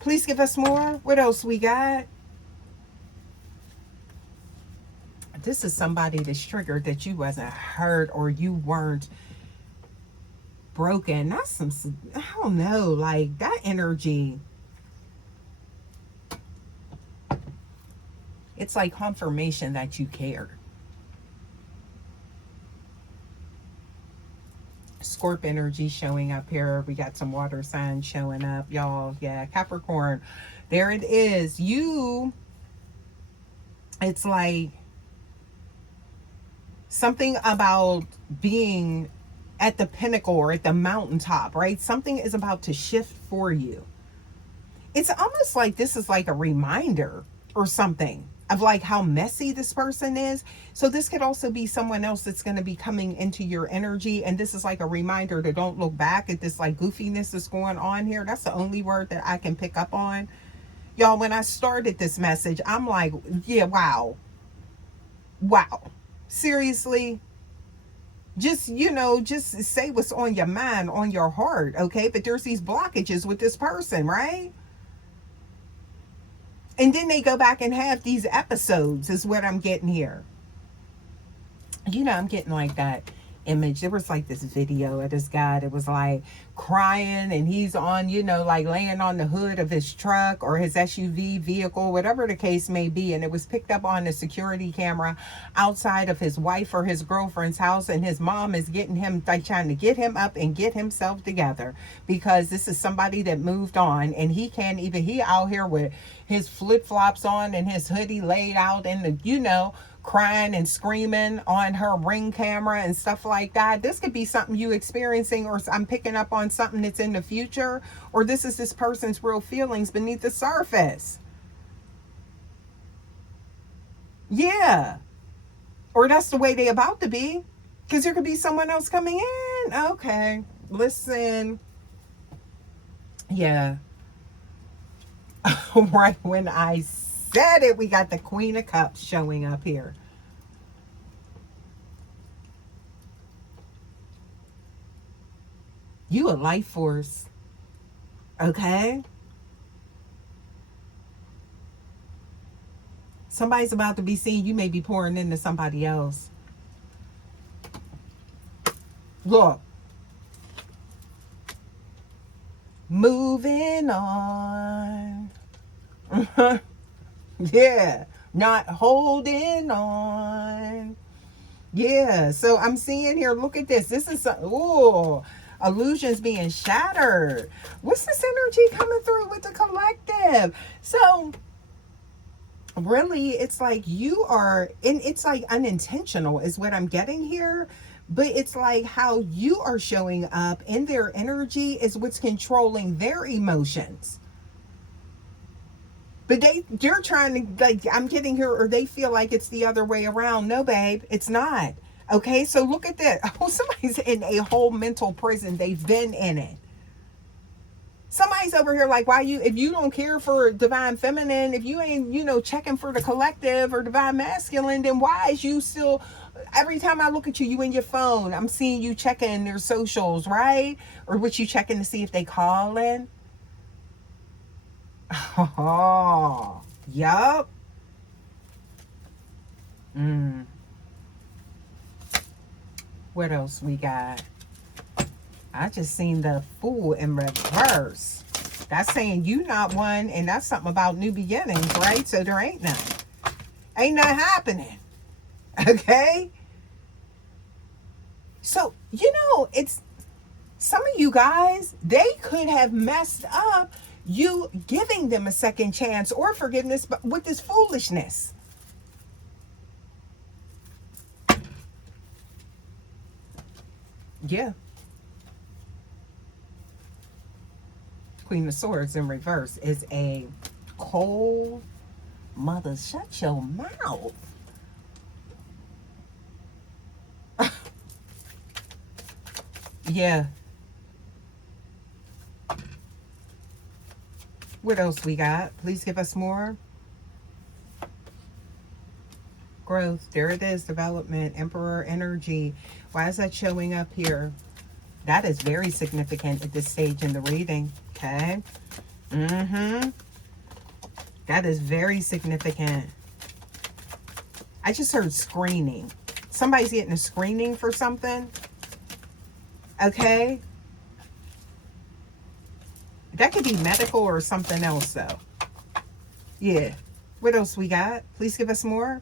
Please give us more. What else we got? This is somebody that's triggered that you wasn't hurt or you weren't broken. That's some, I don't know, like that energy. It's like confirmation that you cared. Scorp energy showing up here. We got some water signs showing up, y'all. Yeah, Capricorn. There it is. It's like something about being at the pinnacle or at the mountaintop, right? Something is about to shift for you. It's almost like this is like a reminder or something of like how messy this person is. So this could also be someone else that's going to be coming into your energy, and this is like a reminder to don't look back at this like goofiness that's going on here. That's the only word that I can pick up on. Y'all, when I started this message, I'm like, yeah, wow, seriously, just just say what's on your mind, on your heart, okay? But there's these blockages with this person, right? And then they go back and have these episodes is what I'm getting here. I'm getting like that image. There was like this video of this guy that was like crying, and he's on, like laying on the hood of his truck or his SUV vehicle, whatever the case may be. And it was picked up on the security camera outside of his wife or his girlfriend's house. And his mom is getting him, like trying to get him up and get himself together, because this is somebody that moved on, and he out here with his flip-flops on and his hoodie laid out in the, crying and screaming on her Ring camera and stuff like that. This could be something you experiencing, or I'm picking up on something that's in the future, or this is this person's real feelings beneath the surface. Yeah. Or that's the way they about to be, because there could be someone else coming in. Okay. Listen. Yeah. Right when I said it, we got the Queen of Cups showing up here. You a life force. Okay? Somebody's about to be seen. You may be pouring into somebody else. Look. Moving on. Yeah. Not holding on. Yeah. So I'm seeing here, look at this. This is, ooh, illusions being shattered. What's this energy coming through with the collective? So really, it's like you are, and it's like unintentional is what I'm getting here. But it's like how you are showing up in their energy is what's controlling their emotions. But you're trying to, like, I'm getting here, or they feel like it's the other way around. No, babe, it's not. Okay, so look at that. Oh, somebody's in a whole mental prison. They've been in it. Somebody's over here like, why you, if you don't care for divine feminine, if you ain't, checking for the collective or divine masculine, then why is you still, every time I look at you, you in your phone, I'm seeing you checking their socials, right? Or what you checking to see if they calling? Oh, yup. What else we got? I just seen the Fool in reverse. That's saying you not one, and that's something about new beginnings, right? So there ain't none. Ain't nothing happening. Okay? So, it's some of you guys, they could have messed up you giving them a second chance or forgiveness, but with this foolishness. Yeah. Queen of Swords in reverse is a cold mother. Shut your mouth. Yeah. What else we got? Please give us more. Growth. There it is. Development. Emperor energy. Why is that showing up here? That is very significant at this stage in the reading. Okay. That is very significant. I just heard screening. Somebody's getting a screening for something. Okay. That could be medical or something else, though. Yeah. What else we got? Please give us more.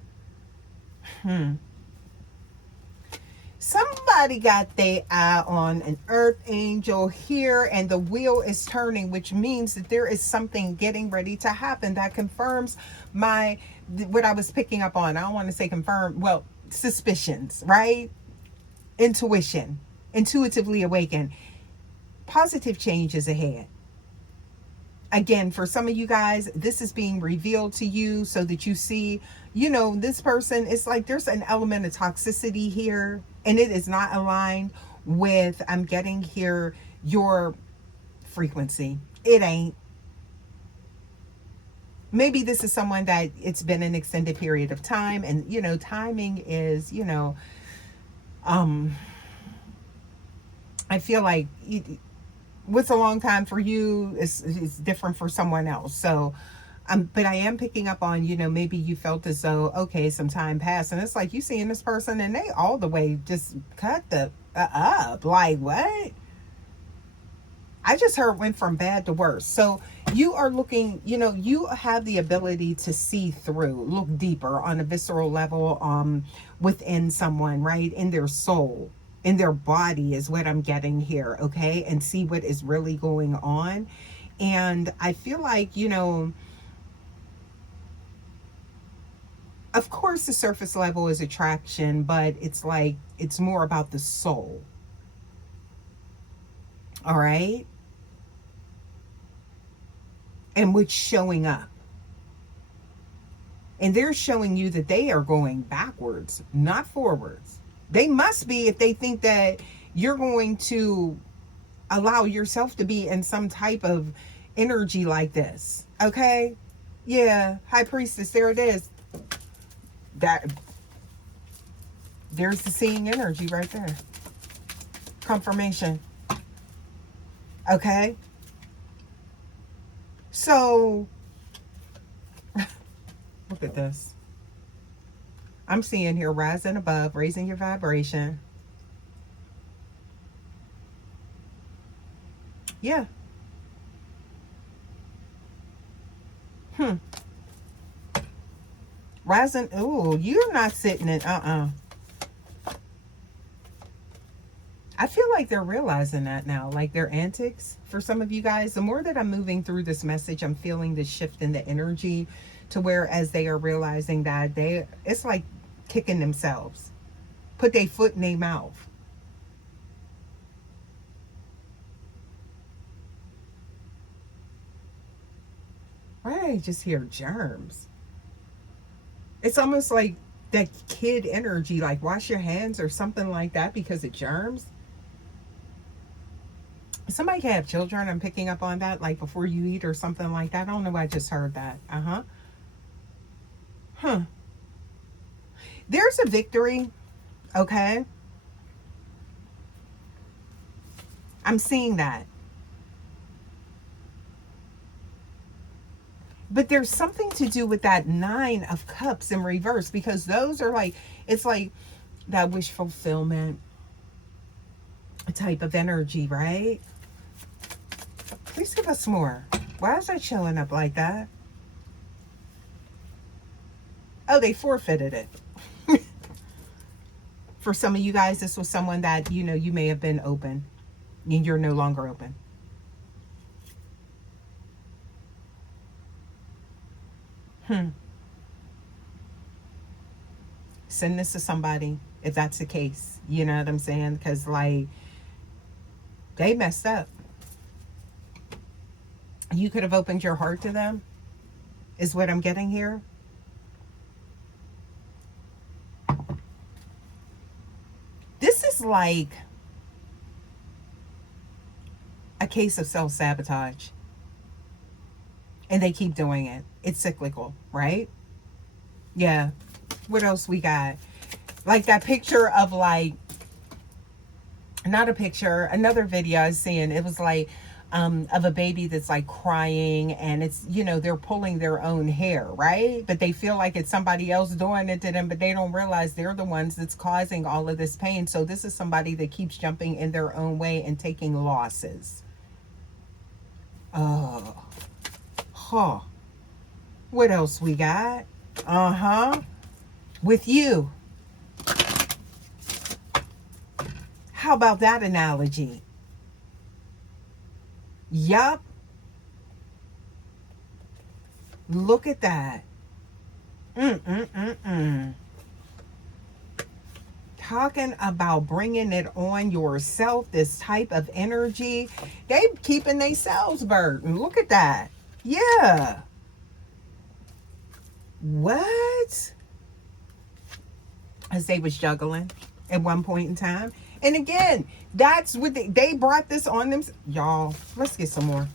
Somebody got their eye on an earth angel here, and the wheel is turning, which means that there is something getting ready to happen that confirms what I was picking up on. I don't want to say confirm, well, suspicions, right? Intuition, intuitively awakened. Positive change is ahead. Again, for some of you guys, this is being revealed to you so that you see, this person, it's like there's an element of toxicity here, and it is not aligned with, I'm getting here, your frequency. It ain't. Maybe this is someone that it's been an extended period of time, and, timing is, I feel like what's a long time for you is different for someone else. So, but I am picking up on, maybe you felt as though, okay, some time passed, and it's like you seeing this person and they all the way just cut the up. Like, what? I just heard went from bad to worse. So you are looking, you have the ability to see through, look deeper on a visceral level, within someone, right? In their soul, in their body is what I'm getting here. Okay. And see what is really going on. And I feel like, of course the surface level is attraction, but it's like, it's more about the soul. All right. And what's showing up. And they're showing you that they are going backwards, not forwards. They must be, if they think that you're going to allow yourself to be in some type of energy like this. Okay? Yeah, High Priestess, there it is. There's the seeing energy right there. Confirmation. Okay? So, look at this. I'm seeing here rising above, raising your vibration. Yeah. Hmm. Rising. Ooh, you're not sitting in. I feel like they're realizing that now, like their antics for some of you guys. The more that I'm moving through this message, I'm feeling this shift in the energy to where as they are realizing that it's like kicking themselves, put their foot in their mouth. I just hear germs. It's almost like that kid energy, like wash your hands or something like that because of germs. Somebody can have children. I'm picking up on that, like before you eat or something like that. I don't know why I just heard that. Huh. There's a victory, okay? I'm seeing that. But there's something to do with that 9 of Cups in reverse, because those are like, it's like that wish fulfillment type of energy, right? Please give us more. Why is that showing up like that? Oh, they forfeited it. For some of you guys, this was someone that, you may have been open and you're no longer open. Send this to somebody if that's the case. You know what I'm saying? Because, like, they messed up. You could have opened your heart to them, is what I'm getting here. This is like a case of self-sabotage. And they keep doing it. It's cyclical, right? Yeah. What else we got? Like that picture of, like, not a picture, another video I was seeing. It was like of a baby that's like crying, and it's, they're pulling their own hair, right? But they feel like it's somebody else doing it to them, but they don't realize they're the ones that's causing all of this pain. So this is somebody that keeps jumping in their own way and taking losses. Oh, huh. What else we got? With you. How about that analogy? Yup. Look at that. Talking about bringing it on yourself, this type of energy. They keeping themselves burdened. Look at that. Yeah. What? As they was juggling at one point in time. And again, that's what they brought this on them. Y'all, let's get some more.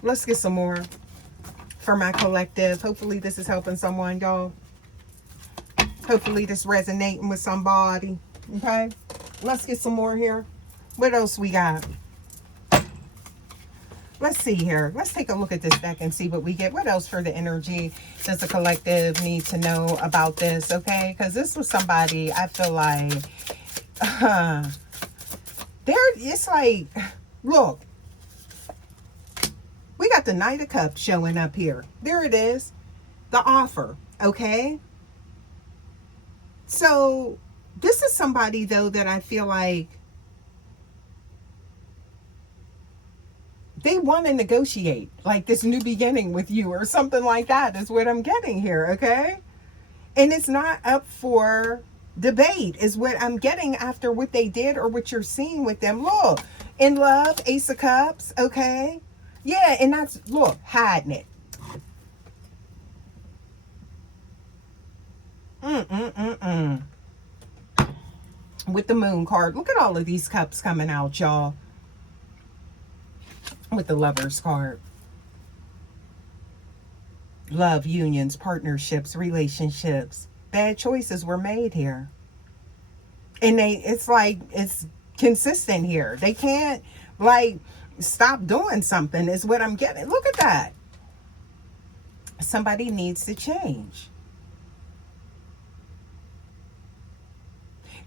Let's get some more for my collective. Hopefully this is helping someone, y'all. Hopefully this resonating with somebody. Okay? Let's get some more here. What else we got? Let's see here. Let's take a look at this deck and see what we get. What else for the energy does the collective need to know about this, okay? Because this was somebody, I feel like, it's like, look, we got the Knight of Cups showing up here. There it is. The offer, okay? So this is somebody, though, that I feel like they want to negotiate, like this new beginning with you or something like that is what I'm getting here, okay? And it's not up for debate is what I'm getting after what they did or what you're seeing with them. Look, in love, Ace of Cups, okay? Yeah, and that's, look, hiding it. With the Moon card. Look at all of these cups coming out, y'all. With the Lovers card. Love, unions, partnerships, relationships. Bad choices were made here. And it's like, it's consistent here. They can't, like, stop doing something is what I'm getting. Look at that. Somebody needs to change.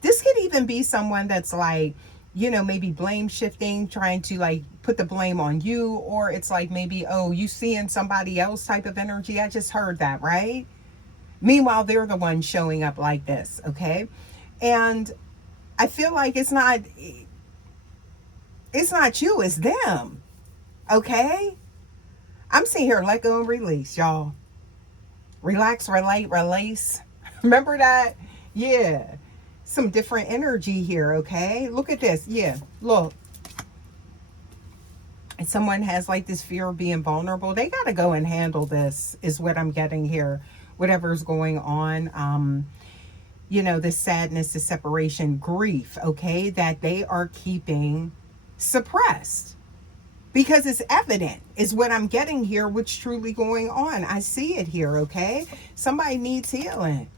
This could even be someone that's like, you know, maybe blame shifting, trying to like put the blame on you, or it's like maybe, oh, you seeing somebody else type of energy. I just heard that, right? Meanwhile, they're the ones showing up like this, okay? And I feel like it's not you, it's them, okay? I'm seeing here, let go and release, y'all. Relax, relate, release. Remember that? Yeah. Some different energy here, okay? Look at this. Yeah, look. If someone has like this fear of being vulnerable, they got to go and handle this, is what I'm getting here. Whatever's going on, you know, this sadness, this separation, grief, okay, that they are keeping suppressed. Because it's evident, is what I'm getting here, what's truly going on. I see it here, okay? Somebody needs healing.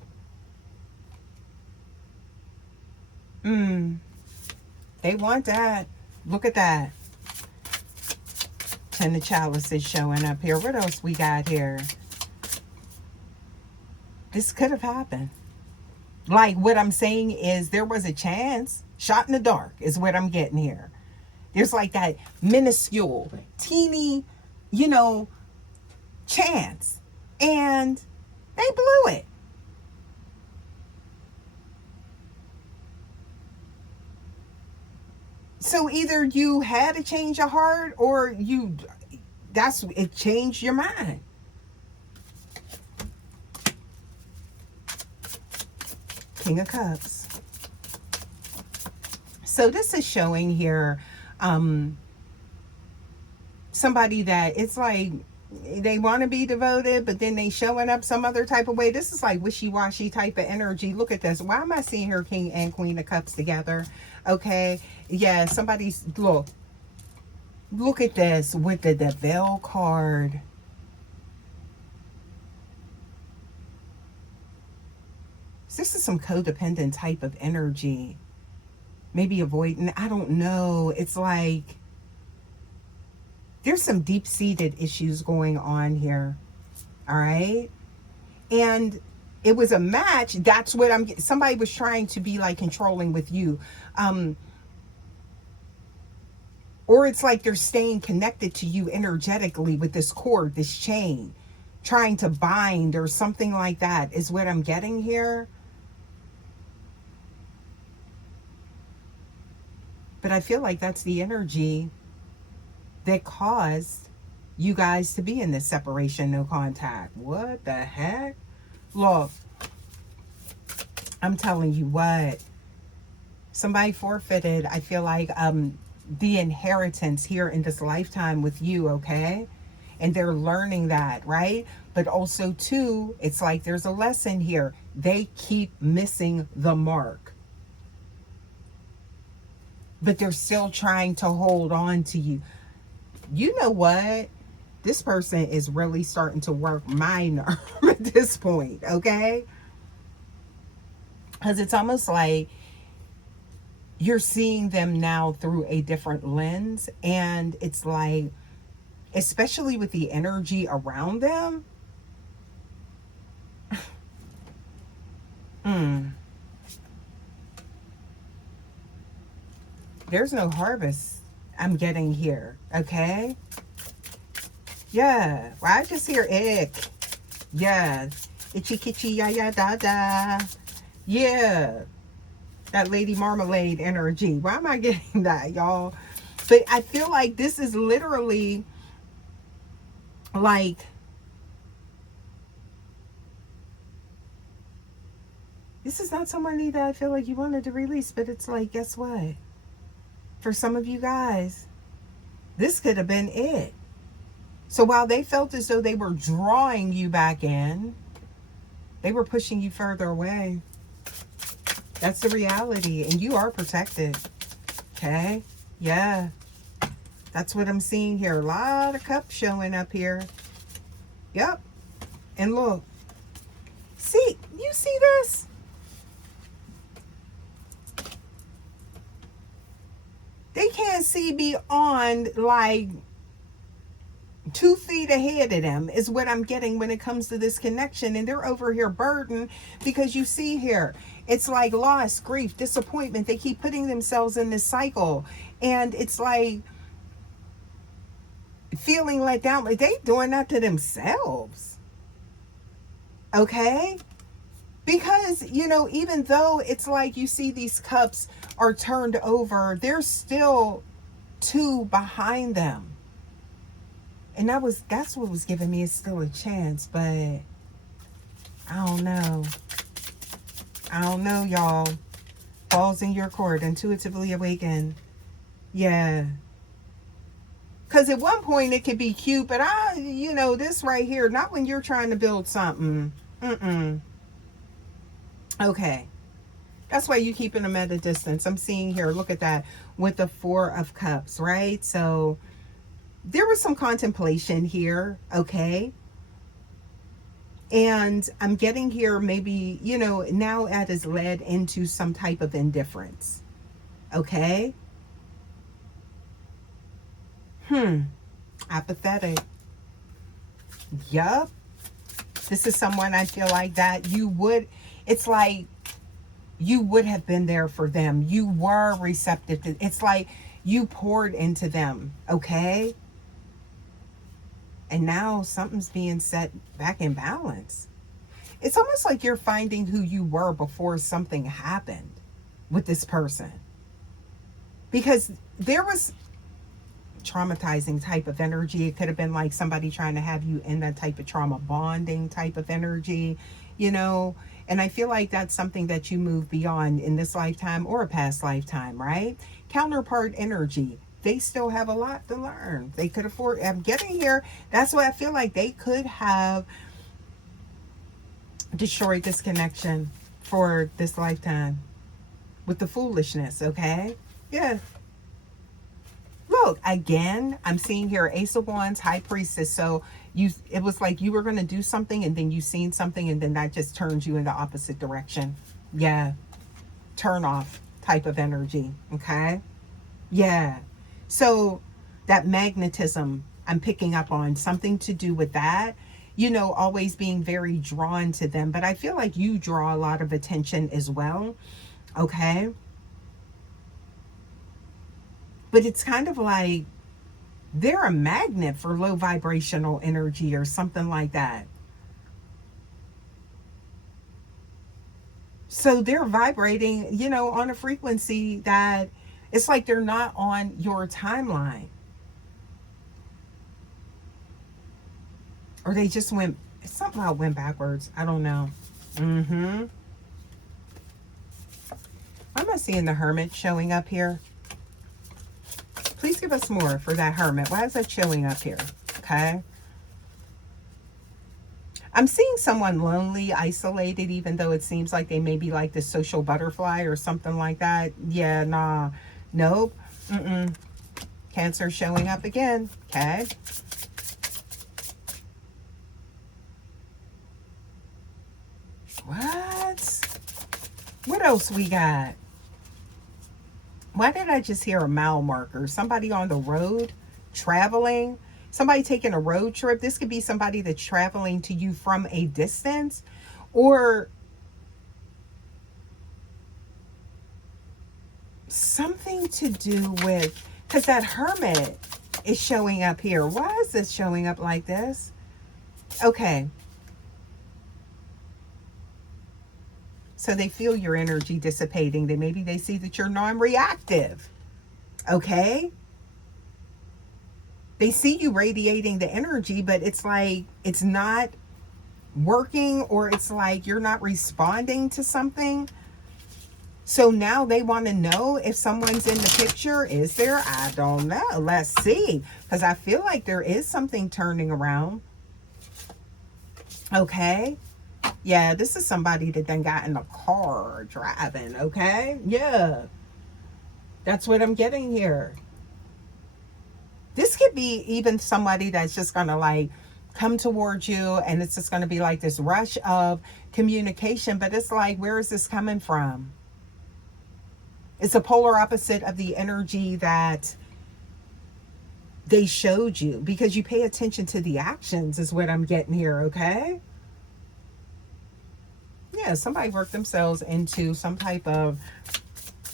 They want that. Look at that. Ten of Chalices showing up here. What else we got here? This could have happened. Like, what I'm saying is there was a chance. Shot in the dark is what I'm getting here. There's like that minuscule, teeny, you know, chance. And they blew it. So either you had to change your heart, or it changed your mind. King of Cups. So this is showing here somebody that it's like they want to be devoted, but then they showing up some other type of way. This is like wishy-washy type of energy. Look at this. Why am I seeing here King and Queen of Cups together? Okay. Yeah, somebody's, look at this with the Devil card. This is some codependent type of energy. Maybe avoiding, I don't know. It's like there's some deep-seated issues going on here. All right. And it was a match. That's what somebody was trying to be like controlling with you. Or it's like they're staying connected to you energetically with this cord, this chain, trying to bind or something like that is what I'm getting here. But I feel like that's the energy that caused you guys to be in this separation, no contact. What the heck? Look, I'm telling you what. Somebody forfeited, I feel like, the inheritance here in this lifetime with you, okay? And they're learning that, right? But also, too, it's like there's a lesson here. They keep missing the mark. But they're still trying to hold on to you. You know what? This person is really starting to work my nerve at this point, okay? Because it's almost like you're seeing them now through a different lens. And it's like, especially with the energy around them. There's no harvest I'm getting here, okay? Yeah, well, I just hear ick. Yeah, itchy kitchy ya ya da da. Yeah, that Lady Marmalade energy. Why am I getting that, y'all? But I feel like this is literally like, this is not somebody that I feel like you wanted to release, but it's like, guess what? For some of you guys, this could have been it. So while they felt as though they were drawing you back in, they were pushing you further away. That's the reality. And you are protected. Okay? Yeah. That's what I'm seeing here. A lot of cups showing up here. Yep. And look. See, you see this? see beyond like 2 feet ahead of them is what I'm getting when it comes to this connection. And they're over here burdened because you see here, it's like loss, grief, disappointment. They keep putting themselves in this cycle. And it's like feeling let down. Like they doing that to themselves. Okay? Because, you know, even though it's like you see these cups are turned over, there's still 2 behind them. And that's what was giving me still a chance, but I don't know. I don't know, y'all. Balls in your court, intuitively awaken. Yeah. Because at one point it could be cute, but you know, this right here, not when you're trying to build something. Okay. That's why you keeping them at a distance. I'm seeing here, look at that, with the 4 of Cups, right? So there was some contemplation here, okay? And I'm getting here maybe, you know, now that is led into some type of indifference, okay? Apathetic. Yup. This is someone I feel like that you would, it's like you would have been there for them. You were receptive to, it's like you poured into them, okay? And now something's being set back in balance. It's almost like you're finding who you were before something happened with this person. Because there was traumatizing type of energy. It could have been like somebody trying to have you in that type of trauma bonding type of energy, you know. And I feel like that's something that you move beyond in this lifetime or a past lifetime, right? Counterpart energy. They still have a lot to learn. They could afford, I'm getting here. That's why I feel like they could have destroyed this connection for this lifetime with the foolishness, okay? Yeah. Look, again, I'm seeing here Ace of Wands, High Priestess. So it was like you were going to do something and then you seen something and then that just turns you in the opposite direction. Yeah. Turn off type of energy, okay? Yeah. So that magnetism I'm picking up on, something to do with that, you know, always being very drawn to them. But I feel like you draw a lot of attention as well, okay? But it's kind of like they're a magnet for low vibrational energy or something like that. So they're vibrating, you know, on a frequency that it's like they're not on your timeline. Or they just went, something about went backwards. I don't know. Why am I seeing the Hermit showing up here? Please give us more for that Hermit. Why is that showing up here? Okay. I'm seeing someone lonely, isolated, even though it seems like they may be like the social butterfly or something like that. Yeah, nah. Nope. Cancer showing up again. Okay. What else we got? Why did I just hear a mile marker? Somebody on the road, traveling, somebody taking a road trip. This could be somebody that's traveling to you from a distance, or something to do with, because that Hermit is showing up here. Why is this showing up like this? Okay. So they feel your energy dissipating. Maybe they see that you're non-reactive. Okay? They see you radiating the energy, but it's like it's not working, or it's like you're not responding to something. So now they want to know if someone's in the picture. Is there? I don't know. Let's see. Because I feel like there is something turning around. Okay? Yeah, this is somebody that then got in a car driving, okay? Yeah. That's what I'm getting here. This could be even somebody that's just going to like come towards you, and it's just going to be like this rush of communication, but it's like, where is this coming from? It's a polar opposite of the energy that they showed you, because you pay attention to the actions is what I'm getting here, okay? Yeah, somebody worked themselves into some type of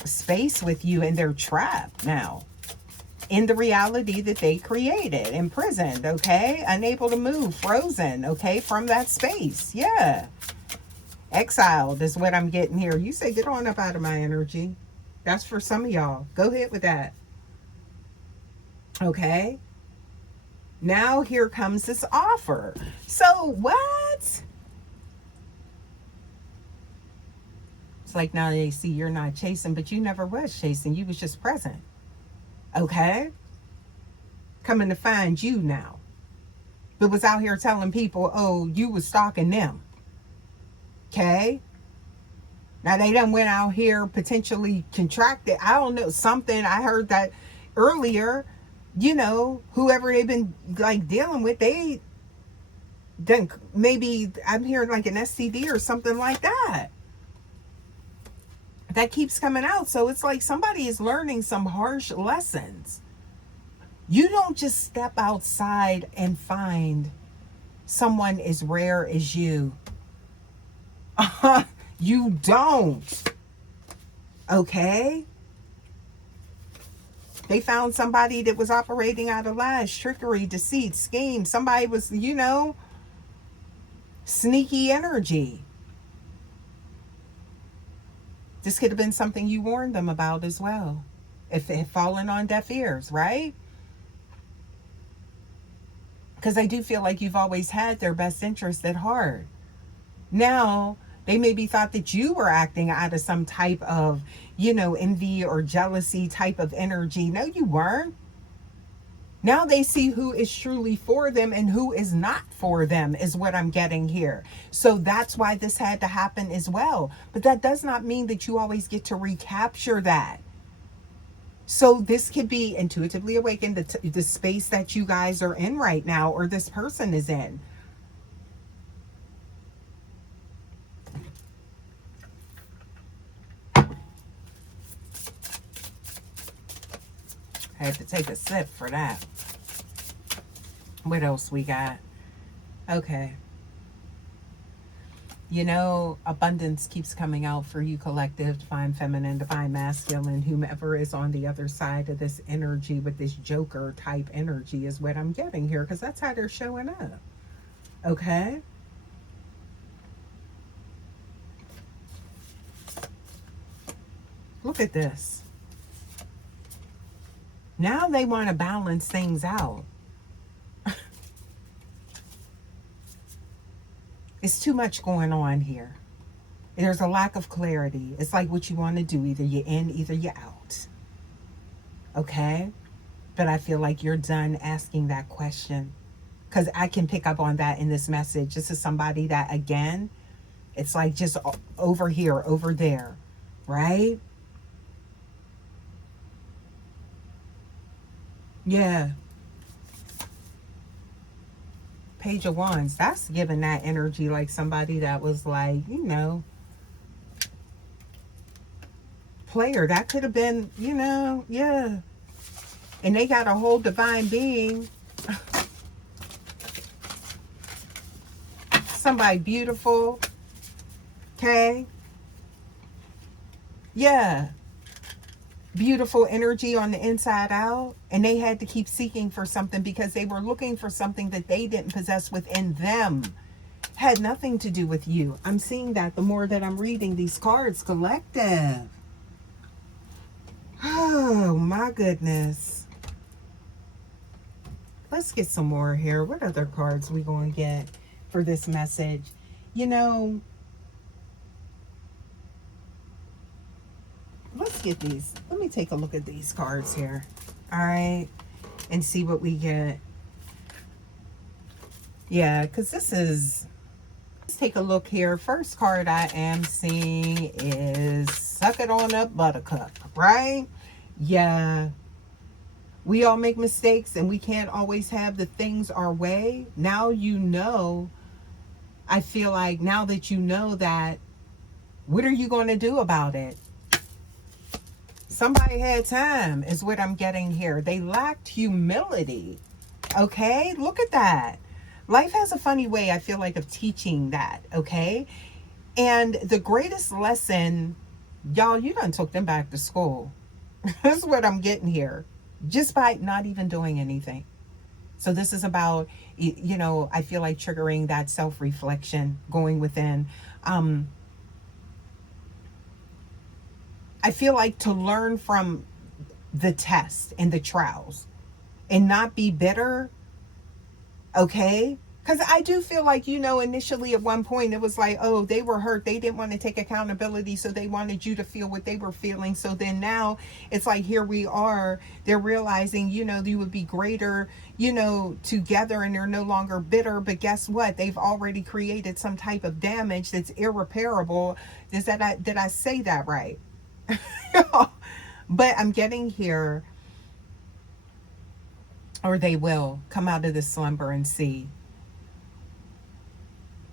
space with you and they're trapped now in the reality that they created, imprisoned, okay? Unable to move, frozen, okay, from that space. Yeah. Exiled is what I'm getting here. You say, get on up out of my energy. That's for some of y'all. Go ahead with that. Okay. Now here comes this offer. So what? It's like now they see you're not chasing, but you never was chasing. You was just present. Okay. Coming to find you now. But was out here telling people, oh, you was stalking them. Okay. Now they done went out here potentially contracted. I don't know, something. I heard that earlier, you know, whoever they've been like dealing with, they then maybe I'm hearing like an STD or something like that. That keeps coming out. So it's like somebody is learning some harsh lessons. You don't just step outside and find someone as rare as you. You don't. Okay? They found somebody that was operating out of lies, trickery, deceit, scheme. Somebody was, you know, sneaky energy. This could have been something you warned them about as well, if it had fallen on deaf ears, right? Because I do feel like you've always had their best interest at heart. Now, they maybe thought that you were acting out of some type of, you know, envy or jealousy type of energy. No, you weren't. Now they see who is truly for them and who is not for them is what I'm getting here. So that's why this had to happen as well. But that does not mean that you always get to recapture that. So this could be intuitively awakened, the space that you guys are in right now, or this person is in. I had to take a sip for that. What else we got? Okay. You know, abundance keeps coming out for you, collective, divine feminine, divine masculine, whomever is on the other side of this energy with this Joker type energy is what I'm getting here, because that's how they're showing up. Okay? Look at this. Now they want to balance things out. It's too much going on here. There's a lack of clarity. It's like what you want to do. Either you're in, either you're out. Okay? But I feel like you're done asking that question. Because I can pick up on that in this message. This is somebody that, again, it's like just over here, over there. Right? Yeah. Page of Wands. That's giving that energy like somebody that was like, you know, player. That could have been, you know, yeah. And they got a whole divine being. Somebody beautiful. Okay. Yeah. Beautiful energy on the inside out, and they had to keep seeking for something because they were looking for something that they didn't possess within them. Had nothing to do with you. I'm seeing that the more that I'm reading these cards, collective. Oh my goodness. Let's get some more here. What other cards we going to get for this message? You know, let's get these. Let me take a look at these cards here. All right. And see what we get. Yeah, because this is... Let's take a look here. First card I am seeing is Suck It On Up, Buttercup. Right? Yeah. We all make mistakes and we can't always have the things our way. Now you know. I feel like now that you know that, what are you going to do about it? Somebody had time is what I'm getting here. They lacked humility. Okay, look at that. Life has a funny way, I feel like, of teaching that. Okay, and the greatest lesson, y'all, you done took them back to school. That's what I'm getting here, just by not even doing anything. So this is about, you know, I feel like triggering that self-reflection, going within. um I feel like to learn from the test and the trials and not be bitter. Okay, because I do feel like, you know, initially at one point it was like, oh, they were hurt, they didn't want to take accountability, so they wanted you to feel what they were feeling. So then now it's like, here we are, they're realizing, you know, you would be greater, you know, together, and they're no longer bitter. But guess what, they've already created some type of damage that's irreparable. Did I say that right? But I'm getting here, or they will come out of the slumber and see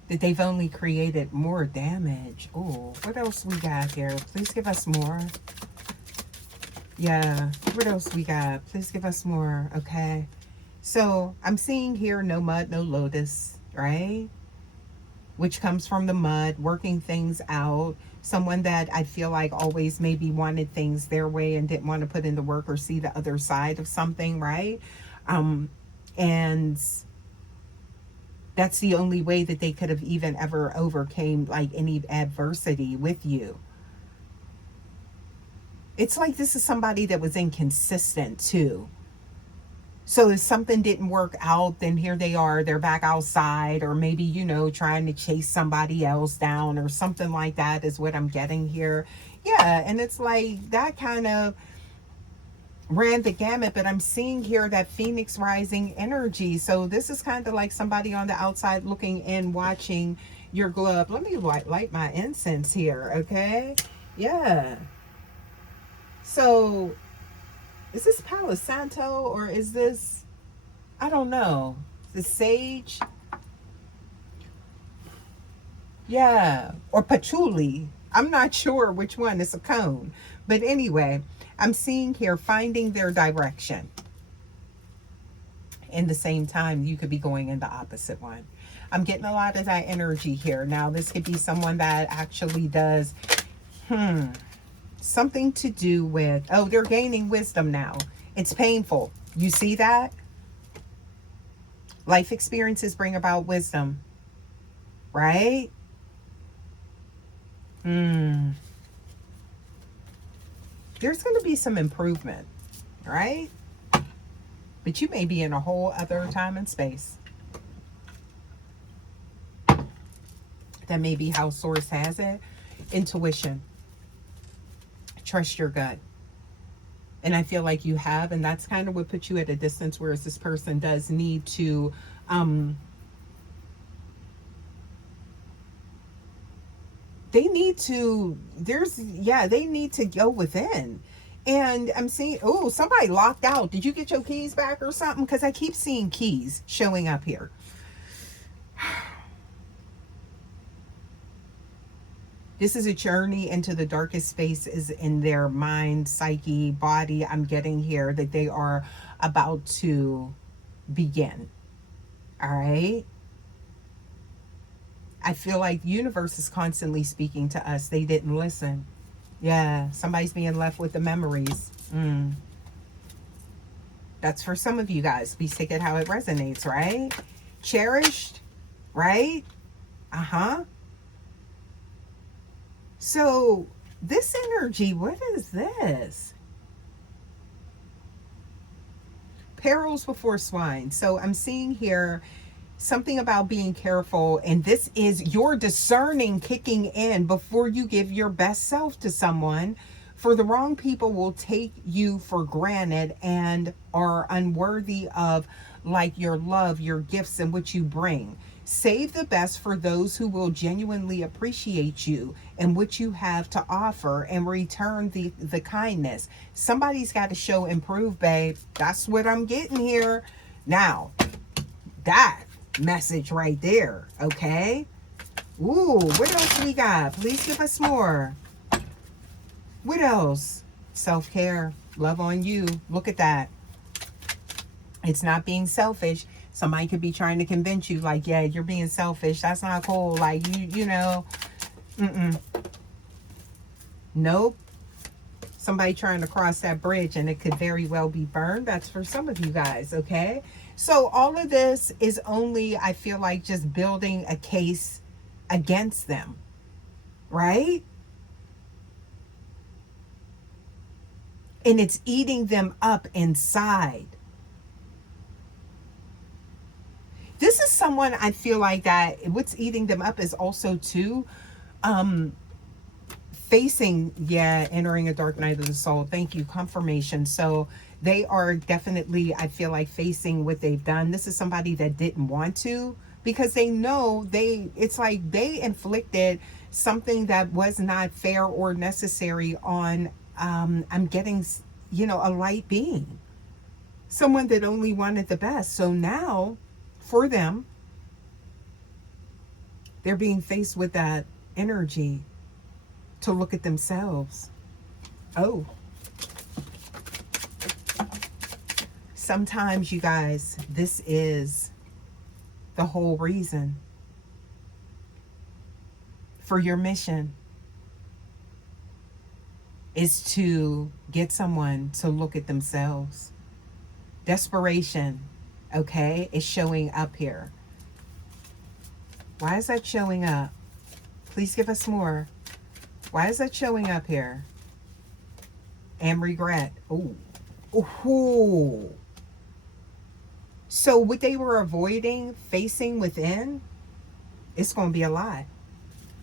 that they've only created more damage. Oh, what else we got here? Please give us more. Yeah, what else we got? Please give us more. Okay, so I'm seeing here no mud, no lotus, right? Which comes from the mud, working things out. Someone that I feel like always maybe wanted things their way and didn't want to put in the work or see the other side of something, right? And that's the only way that they could have even ever overcame like any adversity with you. It's like this is somebody that was inconsistent too. So if something didn't work out, then here they are, they're back outside, or maybe, you know, trying to chase somebody else down or something like that is what I'm getting here. Yeah, and it's like that kind of ran the gamut. But I'm seeing here that Phoenix rising energy. So this is kind of like somebody on the outside looking in, watching your glove. Let me light my incense here, okay? Yeah. So is this Palo Santo, or is this, I don't know, the sage? Yeah, or patchouli. I'm not sure which one. It's a cone. But anyway, I'm seeing here finding their direction. In the same time, you could be going in the opposite one. I'm getting a lot of that energy here. Now, this could be someone that actually does, something to do with, oh, they're gaining wisdom now. It's painful. You see that? Life experiences bring about wisdom, right? There's going to be some improvement, right? But you may be in a whole other time and space. That may be how Source has it. Intuition. Trust your gut. And I feel like you have, and that's kind of what puts you at a distance, whereas this person does need to they need to go within. And I'm seeing, oh, somebody locked out. Did you get your keys back or something? Because I keep seeing keys showing up here. This is a journey into the darkest spaces in their mind, psyche, body. I'm getting here that they are about to begin. All right. I feel like the universe is constantly speaking to us. They didn't listen. Yeah, somebody's being left with the memories. That's for some of you guys. Be sick at how it resonates, right? Cherished, right? So this energy, what is this? Perils before swine. So I'm seeing here something about being careful, and this is your discerning kicking in before you give your best self to someone. For the wrong people will take you for granted and are unworthy of like your love, your gifts, and what you bring. Save the best for those who will genuinely appreciate you and what you have to offer, and return the kindness. Somebody's got to show improve, babe. That's what I'm getting here. Now, that message right there, okay? Ooh, what else we got? Please give us more. What else? Self-care. Love on you. Look at that. It's not being selfish. Somebody could be trying to convince you, like, yeah, you're being selfish. That's not cool. Like, you know. Nope. Somebody trying to cross that bridge, and it could very well be burned. That's for some of you guys, okay? So all of this is only, I feel like, just building a case against them, right? And it's eating them up inside. This is someone, I feel like, that what's eating them up is also too facing, yeah, entering a dark night of the soul. Thank you, confirmation. So they are definitely, I feel like, facing what they've done. This is somebody that didn't want to, because they know it's like they inflicted something that was not fair or necessary on, I'm getting, you know, a light being, someone that only wanted the best. So now for them, they're being faced with that energy to look at themselves. Oh, sometimes, you guys, this is the whole reason for your mission, is to get someone to look at themselves. Desperation, okay, is showing up here. Why is that showing up? Please give us more. Why is that showing up here? And regret. Oh. Ooh. So what they were avoiding, facing within, it's going to be a lot.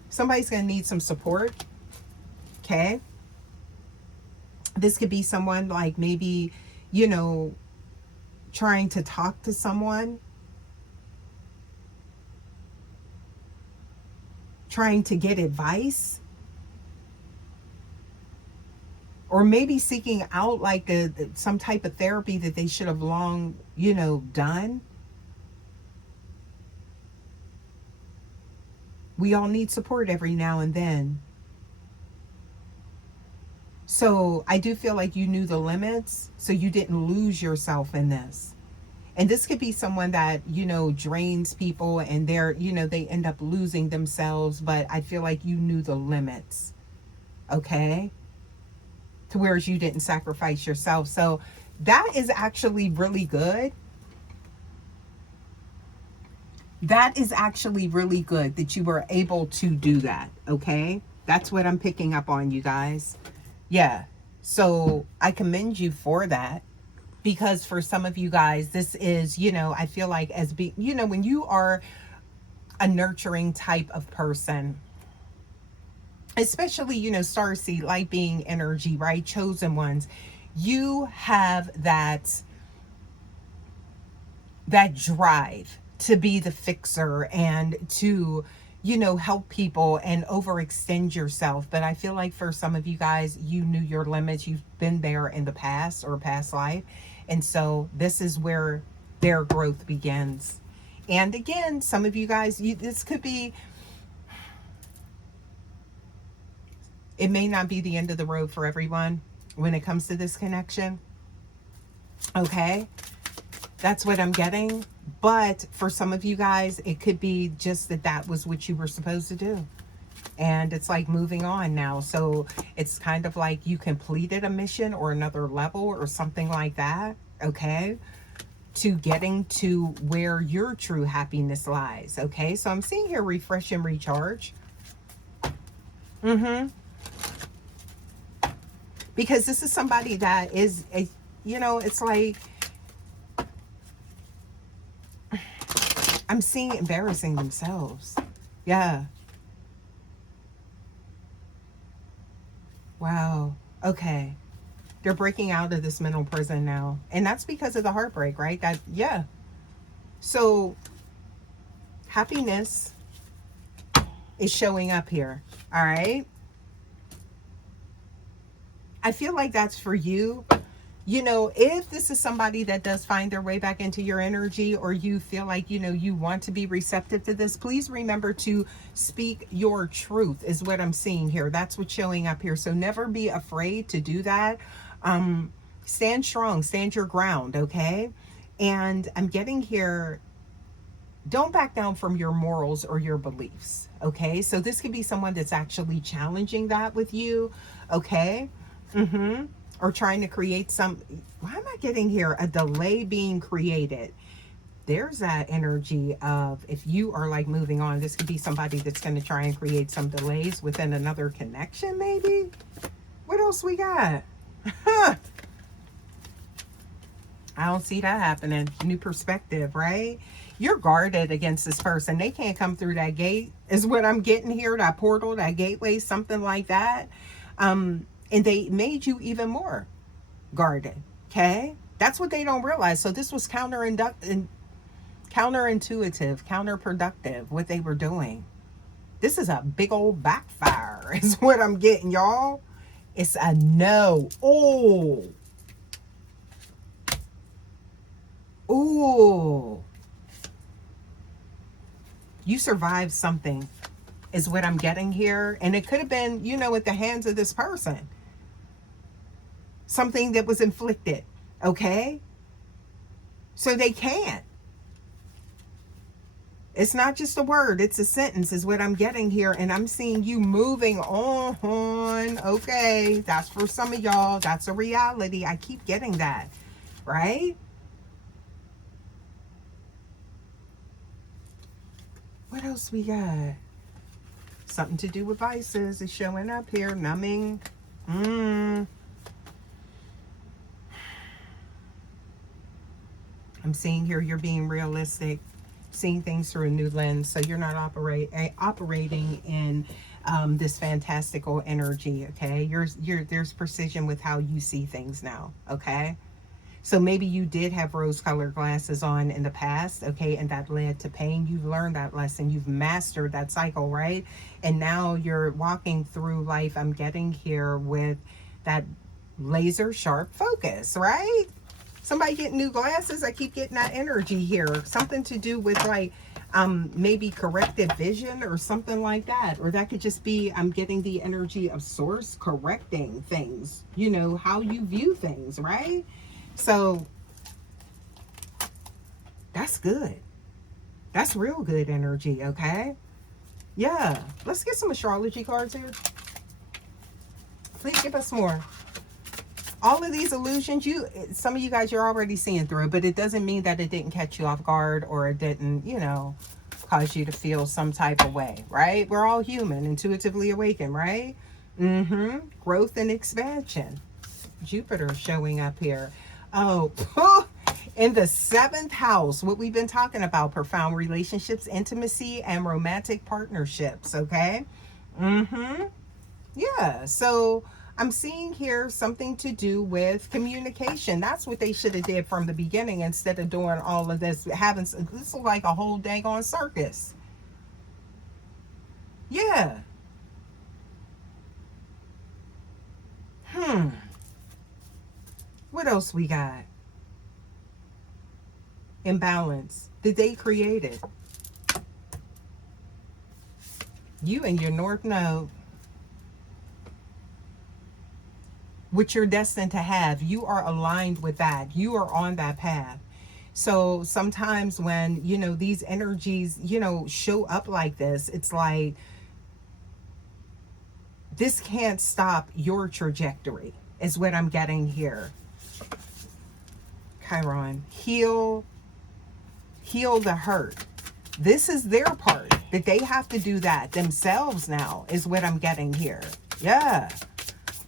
Somebody's going to need some support. Okay? This could be someone, like, maybe, you know, trying to talk to someone, trying to get advice, or maybe seeking out, like, some type of therapy that they should have long, you know, done. We all need support every now and then. So I do feel like you knew the limits, so you didn't lose yourself in this. And this could be someone that, you know, drains people, and they're, you know, they end up losing themselves. But I feel like you knew the limits, okay? To whereas you didn't sacrifice yourself. So that is actually really good. That is actually really good that you were able to do that, okay? That's what I'm picking up on, you guys. Yeah. So I commend you for that, because for some of you guys, this is, you know, I feel like, as being, you know, when you are a nurturing type of person, especially, you know, starseed, light being energy, right? Chosen ones, you have that drive to be the fixer and to, you know, help people and overextend yourself. But I feel like for some of you guys, you knew your limits. You've been there in the past or past life. And so this is where their growth begins. And again, some of you guys, this could be, it may not be the end of the road for everyone when it comes to this connection. Okay? That's what I'm getting. But for some of you guys, it could be just that was what you were supposed to do. And it's like moving on now. So it's kind of like you completed a mission or another level or something like that. Okay? To getting to where your true happiness lies. Okay? So I'm seeing here refresh and recharge. Because this is somebody that is, you know, it's like, I'm seeing embarrassing themselves. Yeah. Wow. Okay. They're breaking out of this mental prison now. And that's because of the heartbreak, right? That, yeah. So happiness is showing up here. All right. I feel like that's for you. You know, if this is somebody that does find their way back into your energy, or you feel like, you know, you want to be receptive to this, please remember to speak your truth, is what I'm seeing here. That's what's showing up here. So never be afraid to do that. Stand strong, stand your ground, okay? And I'm getting here, don't back down from your morals or your beliefs, okay? So this could be someone that's actually challenging that with you, okay? Or trying to create some, why am I getting here? A delay being created. There's that energy of, if you are like moving on, this could be somebody that's going to try and create some delays within another connection, maybe. What else we got? I don't see that happening. New perspective, right? You're guarded against this person. They can't come through that gate, is what I'm getting here. That portal, that gateway, something like that. And they made you even more guarded, okay? That's what they don't realize. So this was counterintuitive, counterproductive, what they were doing. This is a big old backfire, is what I'm getting, y'all. It's a no. Oh, you survived something, is what I'm getting here. And it could have been, you know, at the hands of this person, something that was inflicted, okay? So they can't. It's not just a word, it's a sentence, is what I'm getting here. And I'm seeing you moving on, okay? That's for some of y'all. That's a reality. I keep getting that, right? What else we got? Something to do with vices is showing up here. Numbing. I'm seeing here you're being realistic, seeing things through a new lens. So you're not operating in this fantastical energy, okay? There's precision with how you see things now, okay? So maybe you did have rose-colored glasses on in the past, okay, and that led to pain. You've learned that lesson. You've mastered that cycle, right? And now you're walking through life, I'm getting here, with that laser sharp focus, right? Somebody getting new glasses. I keep getting that energy here. Something to do with like maybe corrective vision or something like that. Or that could just be, I'm getting the energy of source correcting things, you know, how you view things, right? So that's good. That's real good energy, okay? Yeah. Let's get some astrology cards here. Please give us more. All of these illusions, some of you guys, you're already seeing through, but it doesn't mean that it didn't catch you off guard, or it didn't, you know, cause you to feel some type of way, right? We're all human, intuitively awakened, right? Growth and expansion. Jupiter showing up here. Oh, in the 7th house, what we've been talking about, profound relationships, intimacy, and romantic partnerships, okay? Yeah, so I'm seeing here something to do with communication. That's what they should have did from the beginning, instead of doing all of this. This is like a whole dang on circus. Yeah. What else we got? Imbalance. Did they create it? You and your North Node. Which you're destined to have. You are aligned with that. You are on that path. So sometimes when, you know, these energies, you know, show up like this, it's like, this can't stop your trajectory, is what I'm getting here. Chiron, heal the hurt. This is their part, that they have to do that themselves now, is what I'm getting here. Yeah.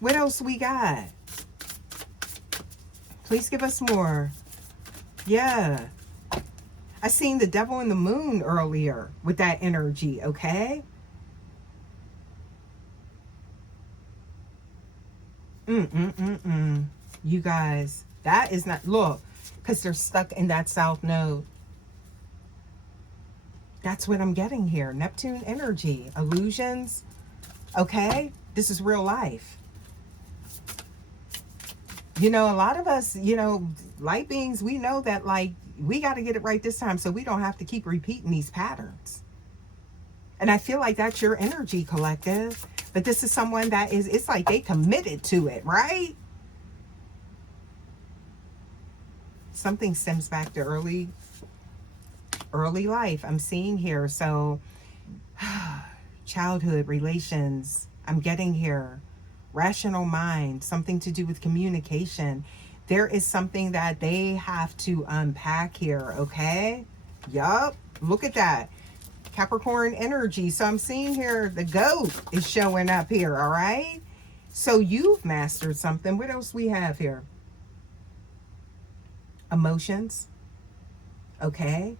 What else we got? Please give us more. Yeah. I seen the devil and the moon earlier with that energy, okay? You guys, that is not, look, because they're stuck in that South Node. That's what I'm getting here. Neptune energy, illusions, okay? This is real life. You know, a lot of us, you know, light beings, we know that, like, we got to get it right this time so we don't have to keep repeating these patterns. And I feel like that's your energy, collective. But this is someone that is, it's like they committed to it, right? Something stems back to early life I'm seeing here. So childhood relations, I'm getting here. Rational mind, something to do with communication. There is something that they have to unpack here, okay? Yup, look at that. Capricorn energy. So I'm seeing here the goat is showing up here, all right? So you've mastered something. What else we have here? Emotions, okay?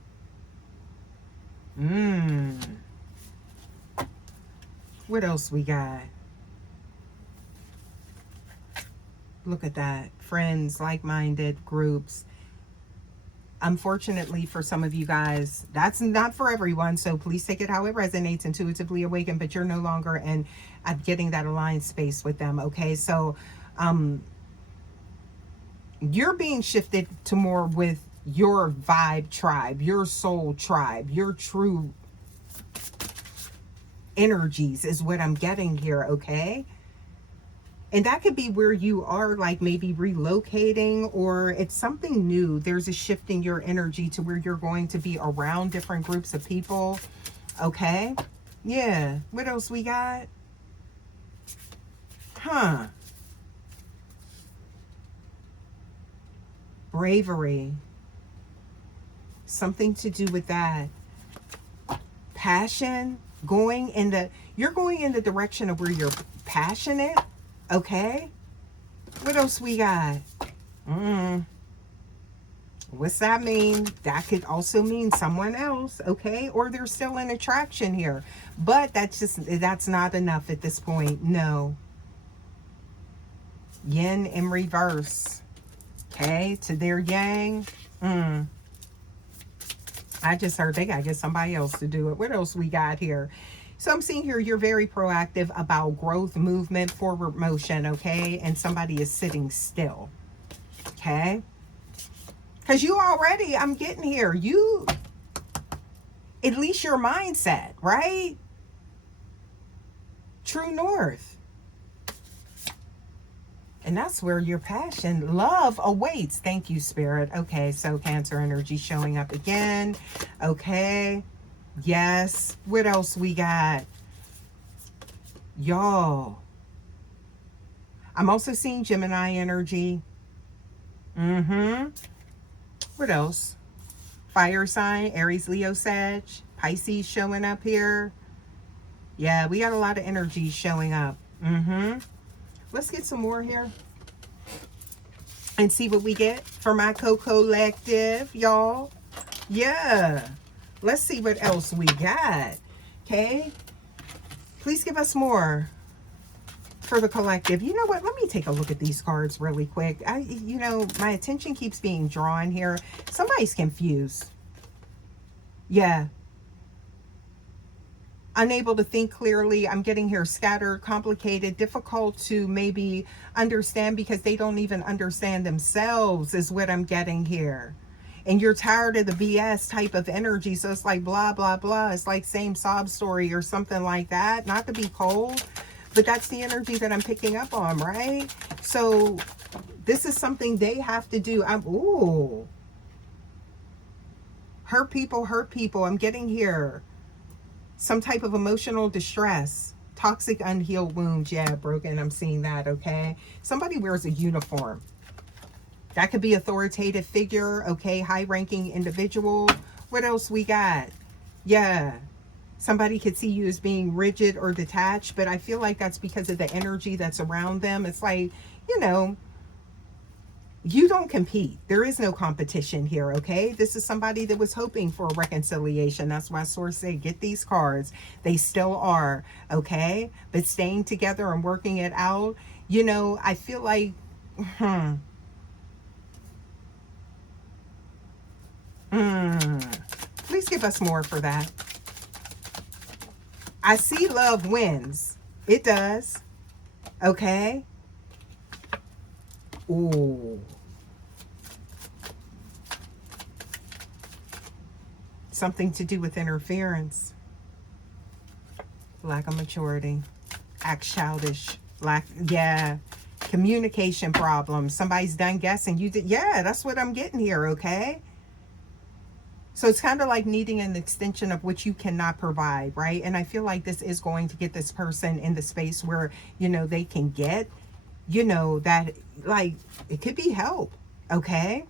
What else we got? Look at that. Friends, like-minded groups. Unfortunately for some of you guys, that's not for everyone. So please take it how it resonates. Intuitively awakened, but you're no longer in getting that aligned space with them. Okay. So you're being shifted to more with your vibe tribe, your soul tribe, your true energies is what I'm getting here. Okay. And that could be where you are, like maybe relocating, or it's something new. There's a shift in your energy to where you're going to be around different groups of people. Okay. Yeah. What else we got? Bravery. Something to do with that. Passion. You're going in the direction of where you're passionate. Okay. What else we got? What's that mean? That could also mean someone else. Okay. Or there's still an attraction here. But that's not enough at this point. No. Yin in reverse. Okay. To their yang. I just heard they got to get somebody else to do it. What else we got here? So I'm seeing here you're very proactive about growth, movement, forward motion, okay? And somebody is sitting still, okay? Because you already, I'm getting here, at least your mindset, right? True north. And that's where your passion, love awaits. Thank you, Spirit. Okay, so Cancer energy showing up again. Okay. Yes. What else we got? Y'all. I'm also seeing Gemini energy. What else? Fire sign, Aries, Leo, Sag, Pisces showing up here. Yeah, we got a lot of energy showing up. Let's get some more here and see what we get for my co-collective, y'all. Yeah. Let's see what else we got. Okay. Please give us more for the collective. You know what? Let me take a look at these cards really quick. My attention keeps being drawn here. Somebody's confused. Yeah. Unable to think clearly. I'm getting here scattered, complicated, difficult to maybe understand because they don't even understand themselves is what I'm getting here. And you're tired of the BS type of energy. So it's like blah, blah, blah. It's like same sob story or something like that. Not to be cold, but that's the energy that I'm picking up on, right? So this is something they have to do. Hurt people. I'm getting here some type of emotional distress, toxic unhealed wounds. Yeah, broken. I'm seeing that. Okay. Somebody wears a uniform. That could be authoritative figure. Okay. High ranking individual. What else we got? Yeah. Somebody could see you as being rigid or detached, but I feel like that's because of the energy that's around them. It's like, you don't compete. There is no competition here, okay? This is somebody that was hoping for a reconciliation. That's why Source said, get these cards. They still are, okay? But staying together and working it out, I feel like, please give us more for that. I see love wins. It does, okay? Ooh. Something to do with interference. Lack of maturity. Act childish. Yeah. Communication problems. Somebody's done guessing. You did. Yeah, that's what I'm getting here, okay? So it's kind of like needing an extension of which you cannot provide, right? And I feel like this is going to get this person in the space where, they can get, that, like, it could be help, okay?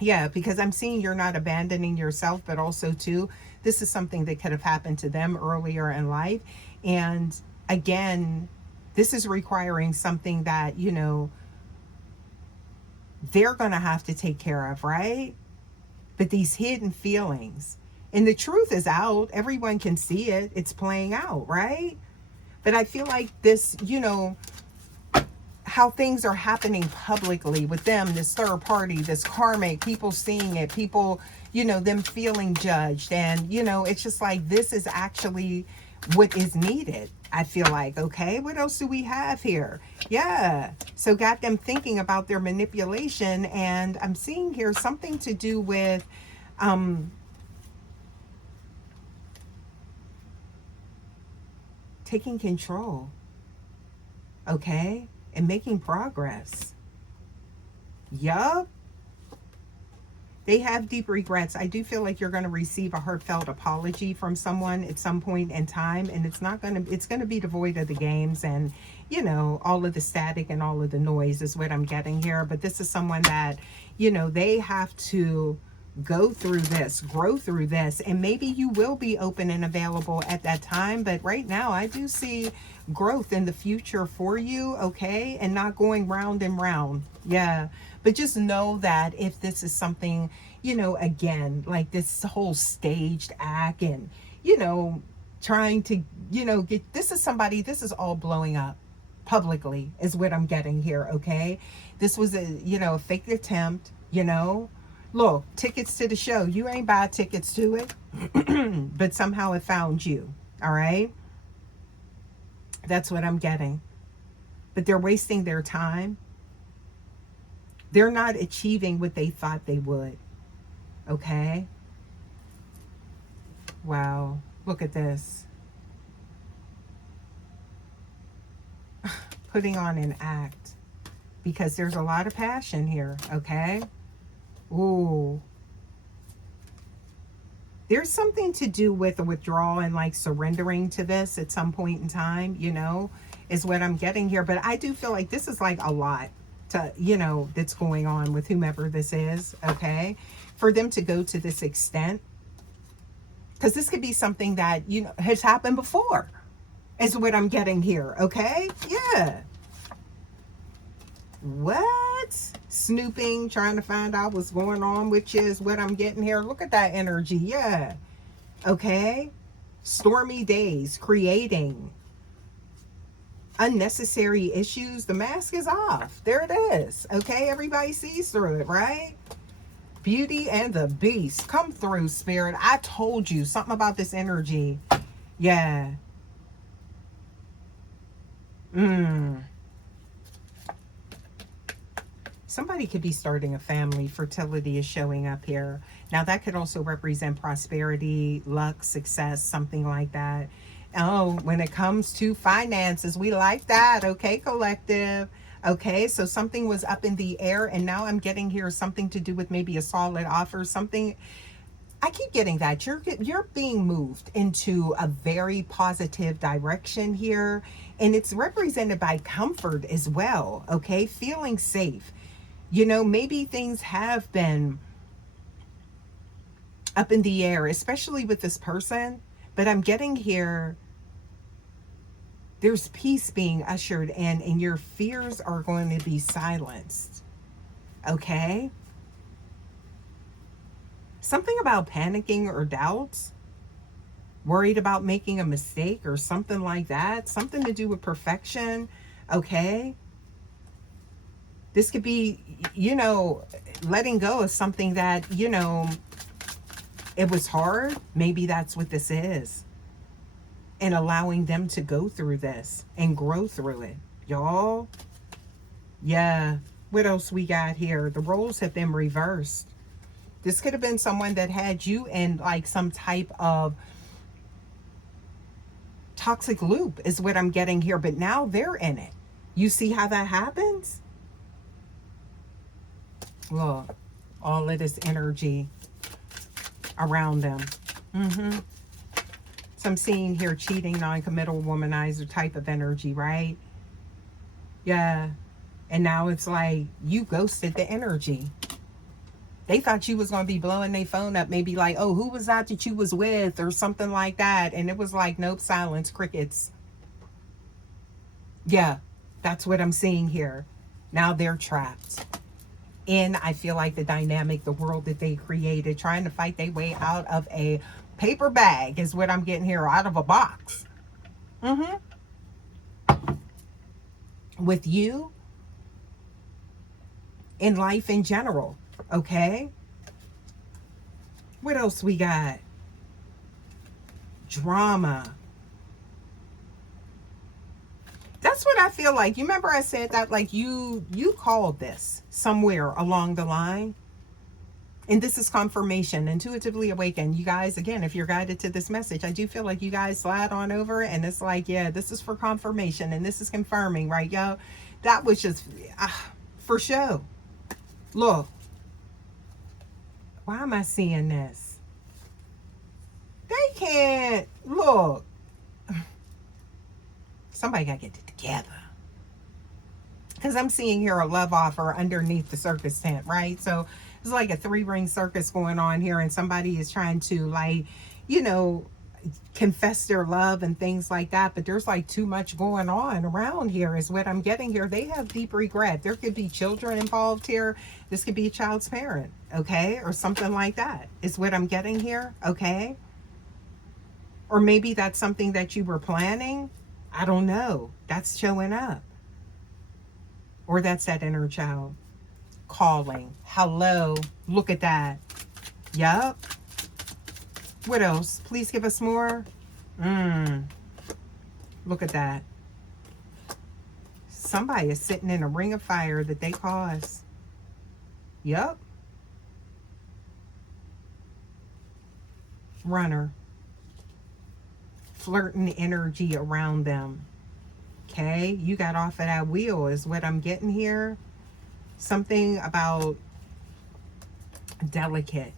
Yeah, because I'm seeing you're not abandoning yourself, but also, too, this is something that could have happened to them earlier in life. And again, this is requiring something that, they're going to have to take care of, right? But these hidden feelings, and the truth is out. Everyone can see it. It's playing out, right? But I feel like this, how things are happening publicly with them, this third party, this karmic, people seeing it, people, them feeling judged. And, it's just like, this is actually what is needed. I feel like, okay, what else do we have here? Yeah. So got them thinking about their manipulation. And I'm seeing here something to do with, taking control. Okay. And making progress. Yup. They have deep regrets. I do feel like you're going to receive a heartfelt apology from someone at some point in time. And it's going to be devoid of the games and, all of the static and all of the noise is what I'm getting here. But this is someone that, they have to go through this, grow through this, and maybe you will be open and available at that time. But right now, I do see growth in the future for you, okay? And not going round and round. Yeah. But just know that if this is something, again, like this whole staged act and, trying to, get, this is all blowing up publicly is what I'm getting here, okay? This was a fake attempt, Look, tickets to the show. You ain't buy tickets to it, but somehow it found you, all right? That's what I'm getting. But they're wasting their time. They're not achieving what they thought they would, okay? Wow, look at this. Putting on an act because there's a lot of passion here, okay? Ooh. There's something to do with a withdrawal and like surrendering to this at some point in time, is what I'm getting here. But I do feel like this is like a lot to, that's going on with whomever this is, okay? For them to go to this extent. Because this could be something that, has happened before, is what I'm getting here, okay? Yeah. What? Snooping, trying to find out what's going on, which is what I'm getting here. Look at that energy. Yeah. Okay. Stormy days, creating unnecessary issues. The mask is off. There it is. Okay. Everybody sees through it, right? Beauty and the Beast. Come through, Spirit. I told you something about this energy. Yeah. Somebody could be starting a family. Fertility is showing up here. Now, that could also represent prosperity, luck, success, something like that. Oh, when it comes to finances, we like that. Okay, collective. Okay, so something was up in the air, and now I'm getting here something to do with maybe a solid offer, something. I keep getting that you're being moved into a very positive direction here, and it's represented by comfort as well. Okay, feeling safe. Maybe things have been up in the air, especially with this person, but I'm getting here, there's peace being ushered in, and your fears are going to be silenced. Okay? Something about panicking or doubts, worried about making a mistake or something like that, something to do with perfection. Okay? This could be, letting go of something that, it was hard. Maybe that's what this is. And allowing them to go through this and grow through it. Y'all, Yeah. What else we got here? The roles have been reversed. This could have been someone that had you in like some type of toxic loop, is what I'm getting here, but now they're in it. You see how that happens? Look, all of this energy around them. So I'm seeing here cheating, non-committal, womanizer type of energy, right? Yeah. And now it's like you ghosted the energy. They thought you was going to be blowing their phone up, maybe like, oh, who was that you was with or something like that. And it was like, nope, silence, crickets. Yeah, that's what I'm seeing here. Now they're trapped in, I feel like, the dynamic, the world that they created, trying to fight their way out of a paper bag is what I'm getting here, out of a box. With you in life in general, okay? What else we got? Drama. That's what I feel like. You remember I said that, like, you called this somewhere along the line. And this is confirmation, intuitively awakened. You guys, again, if you're guided to this message, I do feel like you guys slide on over and it's like, yeah, this is for confirmation and this is confirming, right, yo? That was just for show. Look, why am I seeing this? They can't, look. Somebody got to get it together. Because I'm seeing here a love offer underneath the circus tent, right? So it's like a 3-ring circus going on here, and somebody is trying to, like, you know, confess their love and things like that. But there's like too much going on around here is what I'm getting here. They have deep regret. There could be children involved here. This could be a child's parent, okay? Or something like that is what I'm getting here, okay? Or maybe that's something that you were planning. I don't know. That's showing up. Or that's that inner child calling. Hello. Look at that. Yup. What else? Please give us more. Look at that. Somebody is sitting in a ring of fire that they caused. Yup. Runner. Flirting energy around them. Okay, you got off of that wheel is what I'm getting here. Something about delicate.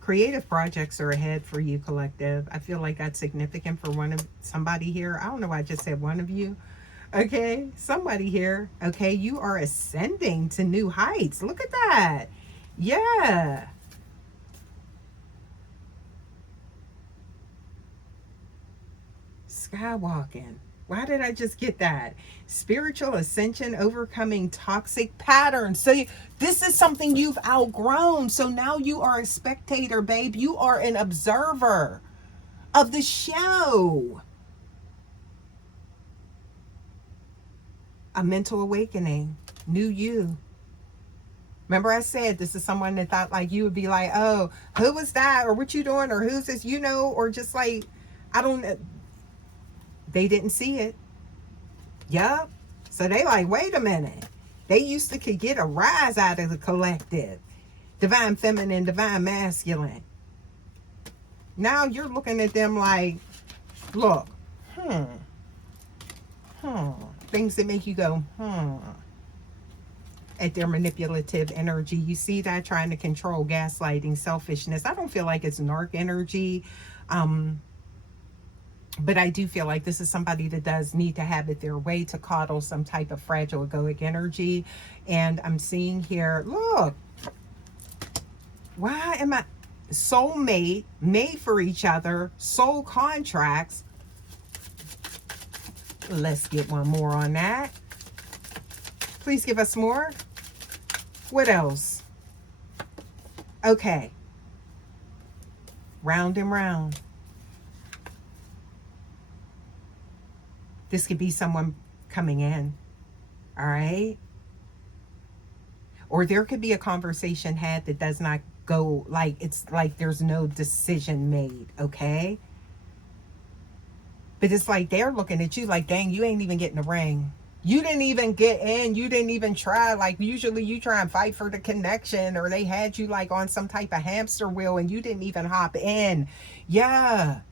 Creative projects are ahead for you, collective. I feel like that's significant for somebody here. I don't know why I just said one of you. Okay, somebody here. Okay, you are ascending to new heights. Look at that. Yeah. Skywalking. Why did I just get that? Spiritual ascension, overcoming toxic patterns. So this is something you've outgrown. So now you are a spectator, babe. You are an observer of the show. A mental awakening. New you. Remember I said this is someone that thought like you would be like, oh, who was that? Or what you doing? Or who's this? You know, or just like, I don't know. They didn't see it. Yup. So they like, wait a minute. They used to could get a rise out of the collective. Divine feminine, divine masculine. Now you're looking at them like, look, things that make you go, at their manipulative energy. You see that, trying to control, gaslighting, selfishness. I don't feel like it's narc energy. But I do feel like this is somebody that does need to have it their way to coddle some type of fragile egoic energy. And I'm seeing here, look, why am I soulmate, made for each other, soul contracts. Let's get one more on that. Please give us more. What else? Okay. Round and round. This could be someone coming in, all right? Or there could be a conversation had that does not go, like, it's like there's no decision made, okay? But it's like they're looking at you like, dang, you ain't even getting the ring. You didn't even get in. You didn't even try. Like, usually you try and fight for the connection, or they had you like on some type of hamster wheel and you didn't even hop in. Yeah.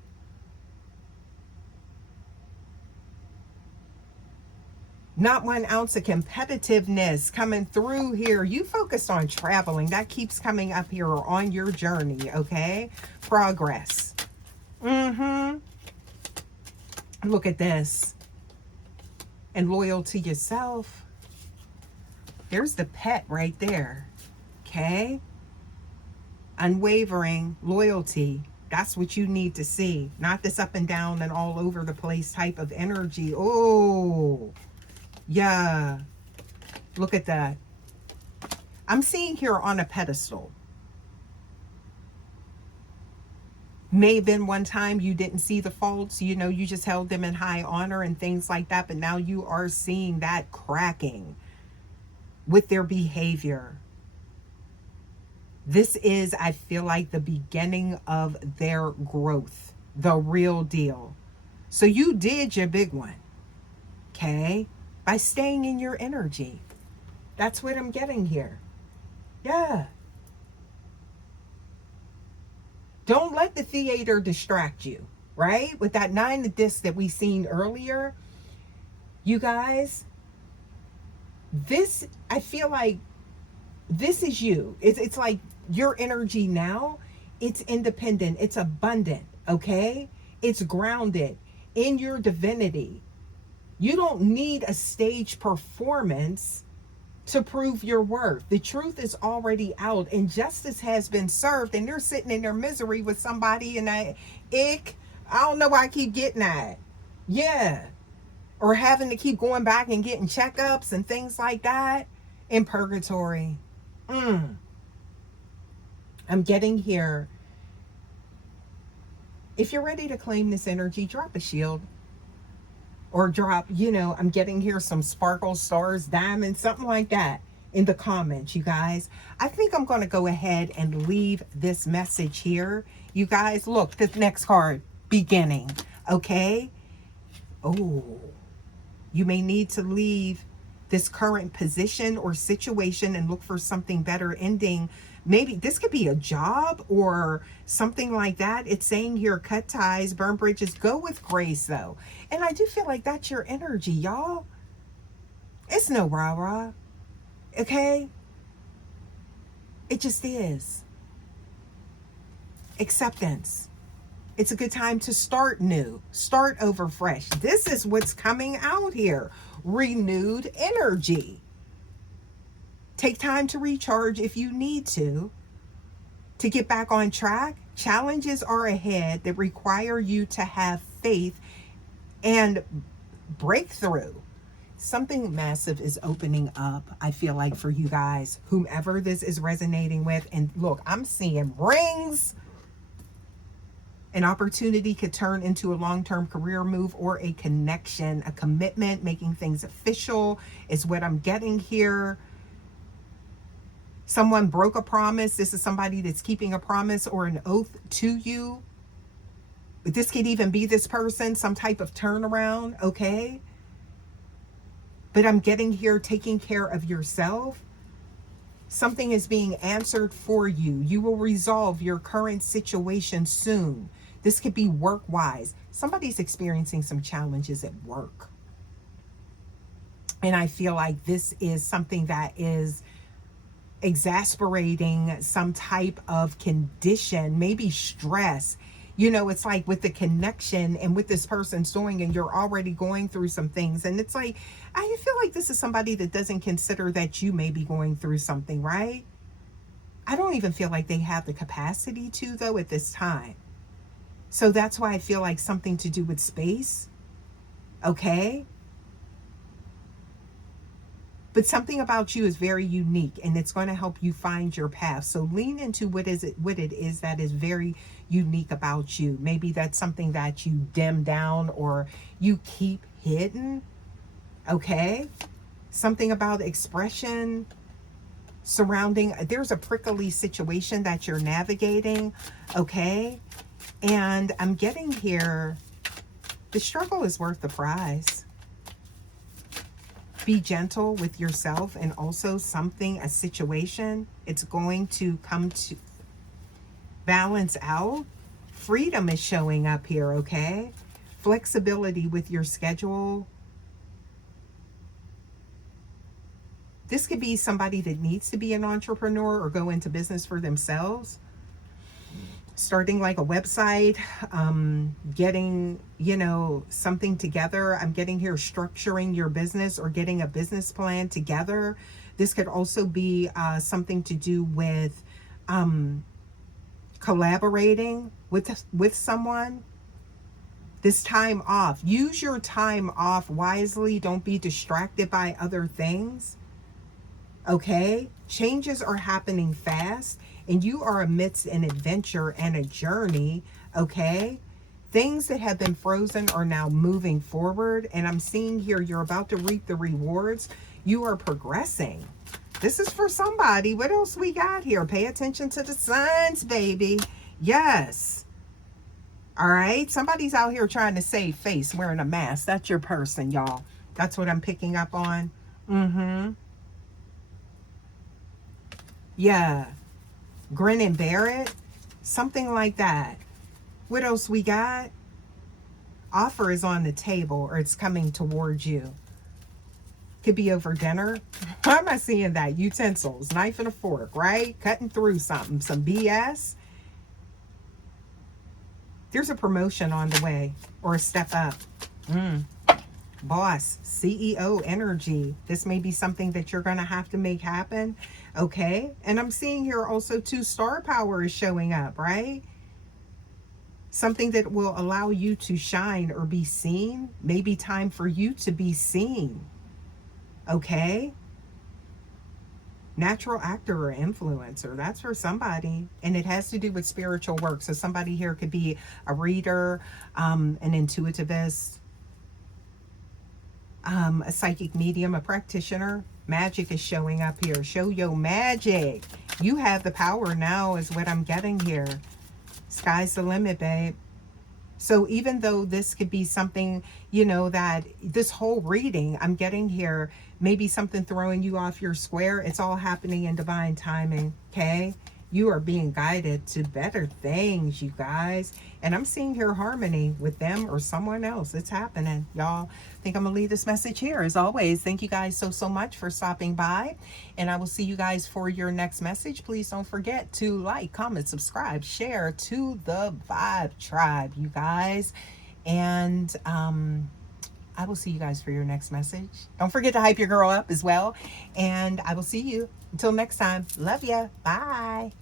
Not 1 ounce of competitiveness coming through here. You focused on traveling. That keeps coming up here, or on your journey, okay? Progress. Look at this. And loyal to yourself. There's the pet right there, okay? Unwavering loyalty. That's what you need to see. Not this up and down and all over the place type of energy. Oh, yeah. Look at that. I'm seeing here on a pedestal. May have been one time you didn't see the faults, you know, you just held them in high honor and things like that. But now you are seeing that cracking with their behavior. This is, I feel like, the beginning of their growth, the real deal. So you did your big one, okay? By staying in your energy. That's what I'm getting here. Yeah. Don't let the theater distract you, right? With that 9 of discs that we seen earlier, you guys, this, I feel like this is you. It's like your energy now, it's independent, it's abundant, okay? It's grounded in your divinity. You don't need a stage performance to prove your worth. The truth is already out, and justice has been served, and they're sitting in their misery with somebody in that ick. I don't know why I keep getting that. Yeah. Or having to keep going back and getting checkups and things like that in purgatory. I'm getting here. If you're ready to claim this energy, drop a shield. Or drop, you know, I'm getting here some sparkles, stars, diamonds, something like that in the comments, you guys. I think I'm going to go ahead and leave this message here. You guys, look, this next card, beginning, okay? Oh, you may need to leave this current position or situation and look for something better ending. Maybe this could be a job or something like that. It's saying here, cut ties, burn bridges, go with grace though. And I do feel like that's your energy, y'all. It's no rah-rah, okay? It just is. Acceptance. It's a good time to start new, start over fresh. This is what's coming out here. Renewed energy. Take time to recharge if you need to get back on track. Challenges are ahead that require you to have faith and breakthrough. Something massive is opening up, I feel like, for you guys, whomever this is resonating with. And look, I'm seeing rings. An opportunity could turn into a long-term career move or a connection, a commitment, making things official is what I'm getting here. Someone broke a promise. This is somebody that's keeping a promise or an oath to you. But this could even be this person, some type of turnaround, okay? But I'm getting here taking care of yourself. Something is being answered for you. You will resolve your current situation soon. This could be work-wise. Somebody's experiencing some challenges at work. And I feel like this is something that is exasperating some type of condition, maybe stress. You know, it's like with the connection and with this person's doing, and you're already going through some things. And it's like, I feel like this is somebody that doesn't consider that you may be going through something, right? I don't even feel like they have the capacity to, though, at this time. So that's why I feel like something to do with space. Okay? But something about you is very unique, and it's going to help you find your path. So lean into what it is that is very unique about you. Maybe that's something that you dim down or you keep hidden. Okay? Something about expression surrounding. There's a prickly situation that you're navigating. Okay? And I'm getting here The struggle is worth the prize. Be gentle with yourself, and also a situation, it's going to come to balance out. Freedom is showing up here, okay? Flexibility with your schedule. This could be somebody that needs to be an entrepreneur or go into business for themselves. Starting like a website, getting, something together. I'm getting here structuring your business or getting a business plan together. This could also be something to do with collaborating with someone. This time off. Use your time off wisely. Don't be distracted by other things. Okay? Changes are happening fast, and you are amidst an adventure and a journey, okay? Things that have been frozen are now moving forward, and I'm seeing here you're about to reap the rewards. You are progressing. This is for somebody. What else we got here? Pay attention to the signs, baby. Yes. All right? Somebody's out here trying to save face wearing a mask. That's your person, y'all. That's what I'm picking up on. Yeah. Grin and bear it. Something like that. What else we got? Offer is on the table, or it's coming towards you. Could be over dinner. Why am I seeing that? Utensils, knife and a fork, right? Cutting through something, some BS. There's a promotion on the way, or a step up. Boss, CEO energy. This may be something that you're going to have to make happen. Okay. And I'm seeing here also too, star power is showing up, right? Something that will allow you to shine or be seen. Maybe time for you to be seen. Okay. Natural actor or influencer. That's for somebody. And it has to do with spiritual work. So somebody here could be a reader, an intuitivist, a psychic medium, a practitioner. Magic is showing up here. Show your magic. You have the power now is what I'm getting here. Sky's the limit, babe. So even though this could be something, that this whole reading I'm getting here, maybe something throwing you off your square, it's all happening in divine timing, okay? You are being guided to better things, you guys. And I'm seeing here harmony with them or someone else. It's happening, y'all. I think I'm going to leave this message here. As always, thank you guys so much for stopping by. And I will see you guys for your next message. Please don't forget to like, comment, subscribe, share to the Vibe Tribe, you guys. And I will see you guys for your next message. Don't forget to hype your girl up as well. And I will see you until next time. Love ya. Bye.